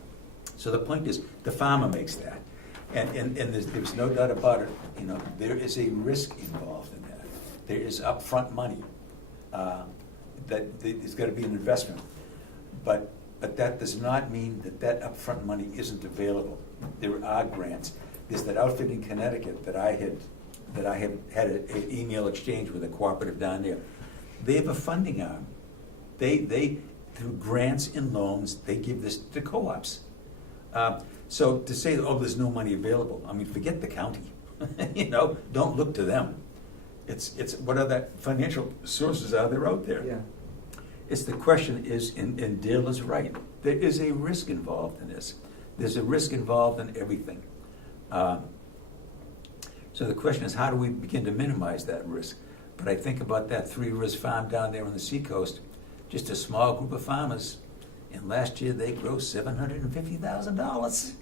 So the point is, the farmer makes that. And there's no doubt about it, you know, there is a risk involved in that. There is upfront money. That there's got to be an investment. But that does not mean that upfront money isn't available. There are grants. There's that outfit in Connecticut that I have had an email exchange with a cooperative down there. They have a funding arm. They through grants and loans, they give this to co-ops. So to say, oh, there's no money available, I mean, forget the county. You know, don't look to them. It's what other financial sources are there out there? Yeah. It's the question is, and Dale is right, there is a risk involved in this. There's a risk involved in everything. So the question is, how do we begin to minimize that risk? But I think about that Three Rivers farm down there on the seacoast, just a small group of farmers, and last year they grossed $750,000.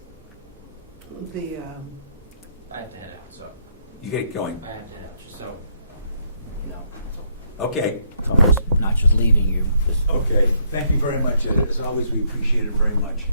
The, I have to head out, so You get going. I have to head out, just so you know. Okay. So I'm not just leaving you. Just Okay. Thank you very much, Ed. As always, we appreciate it very much.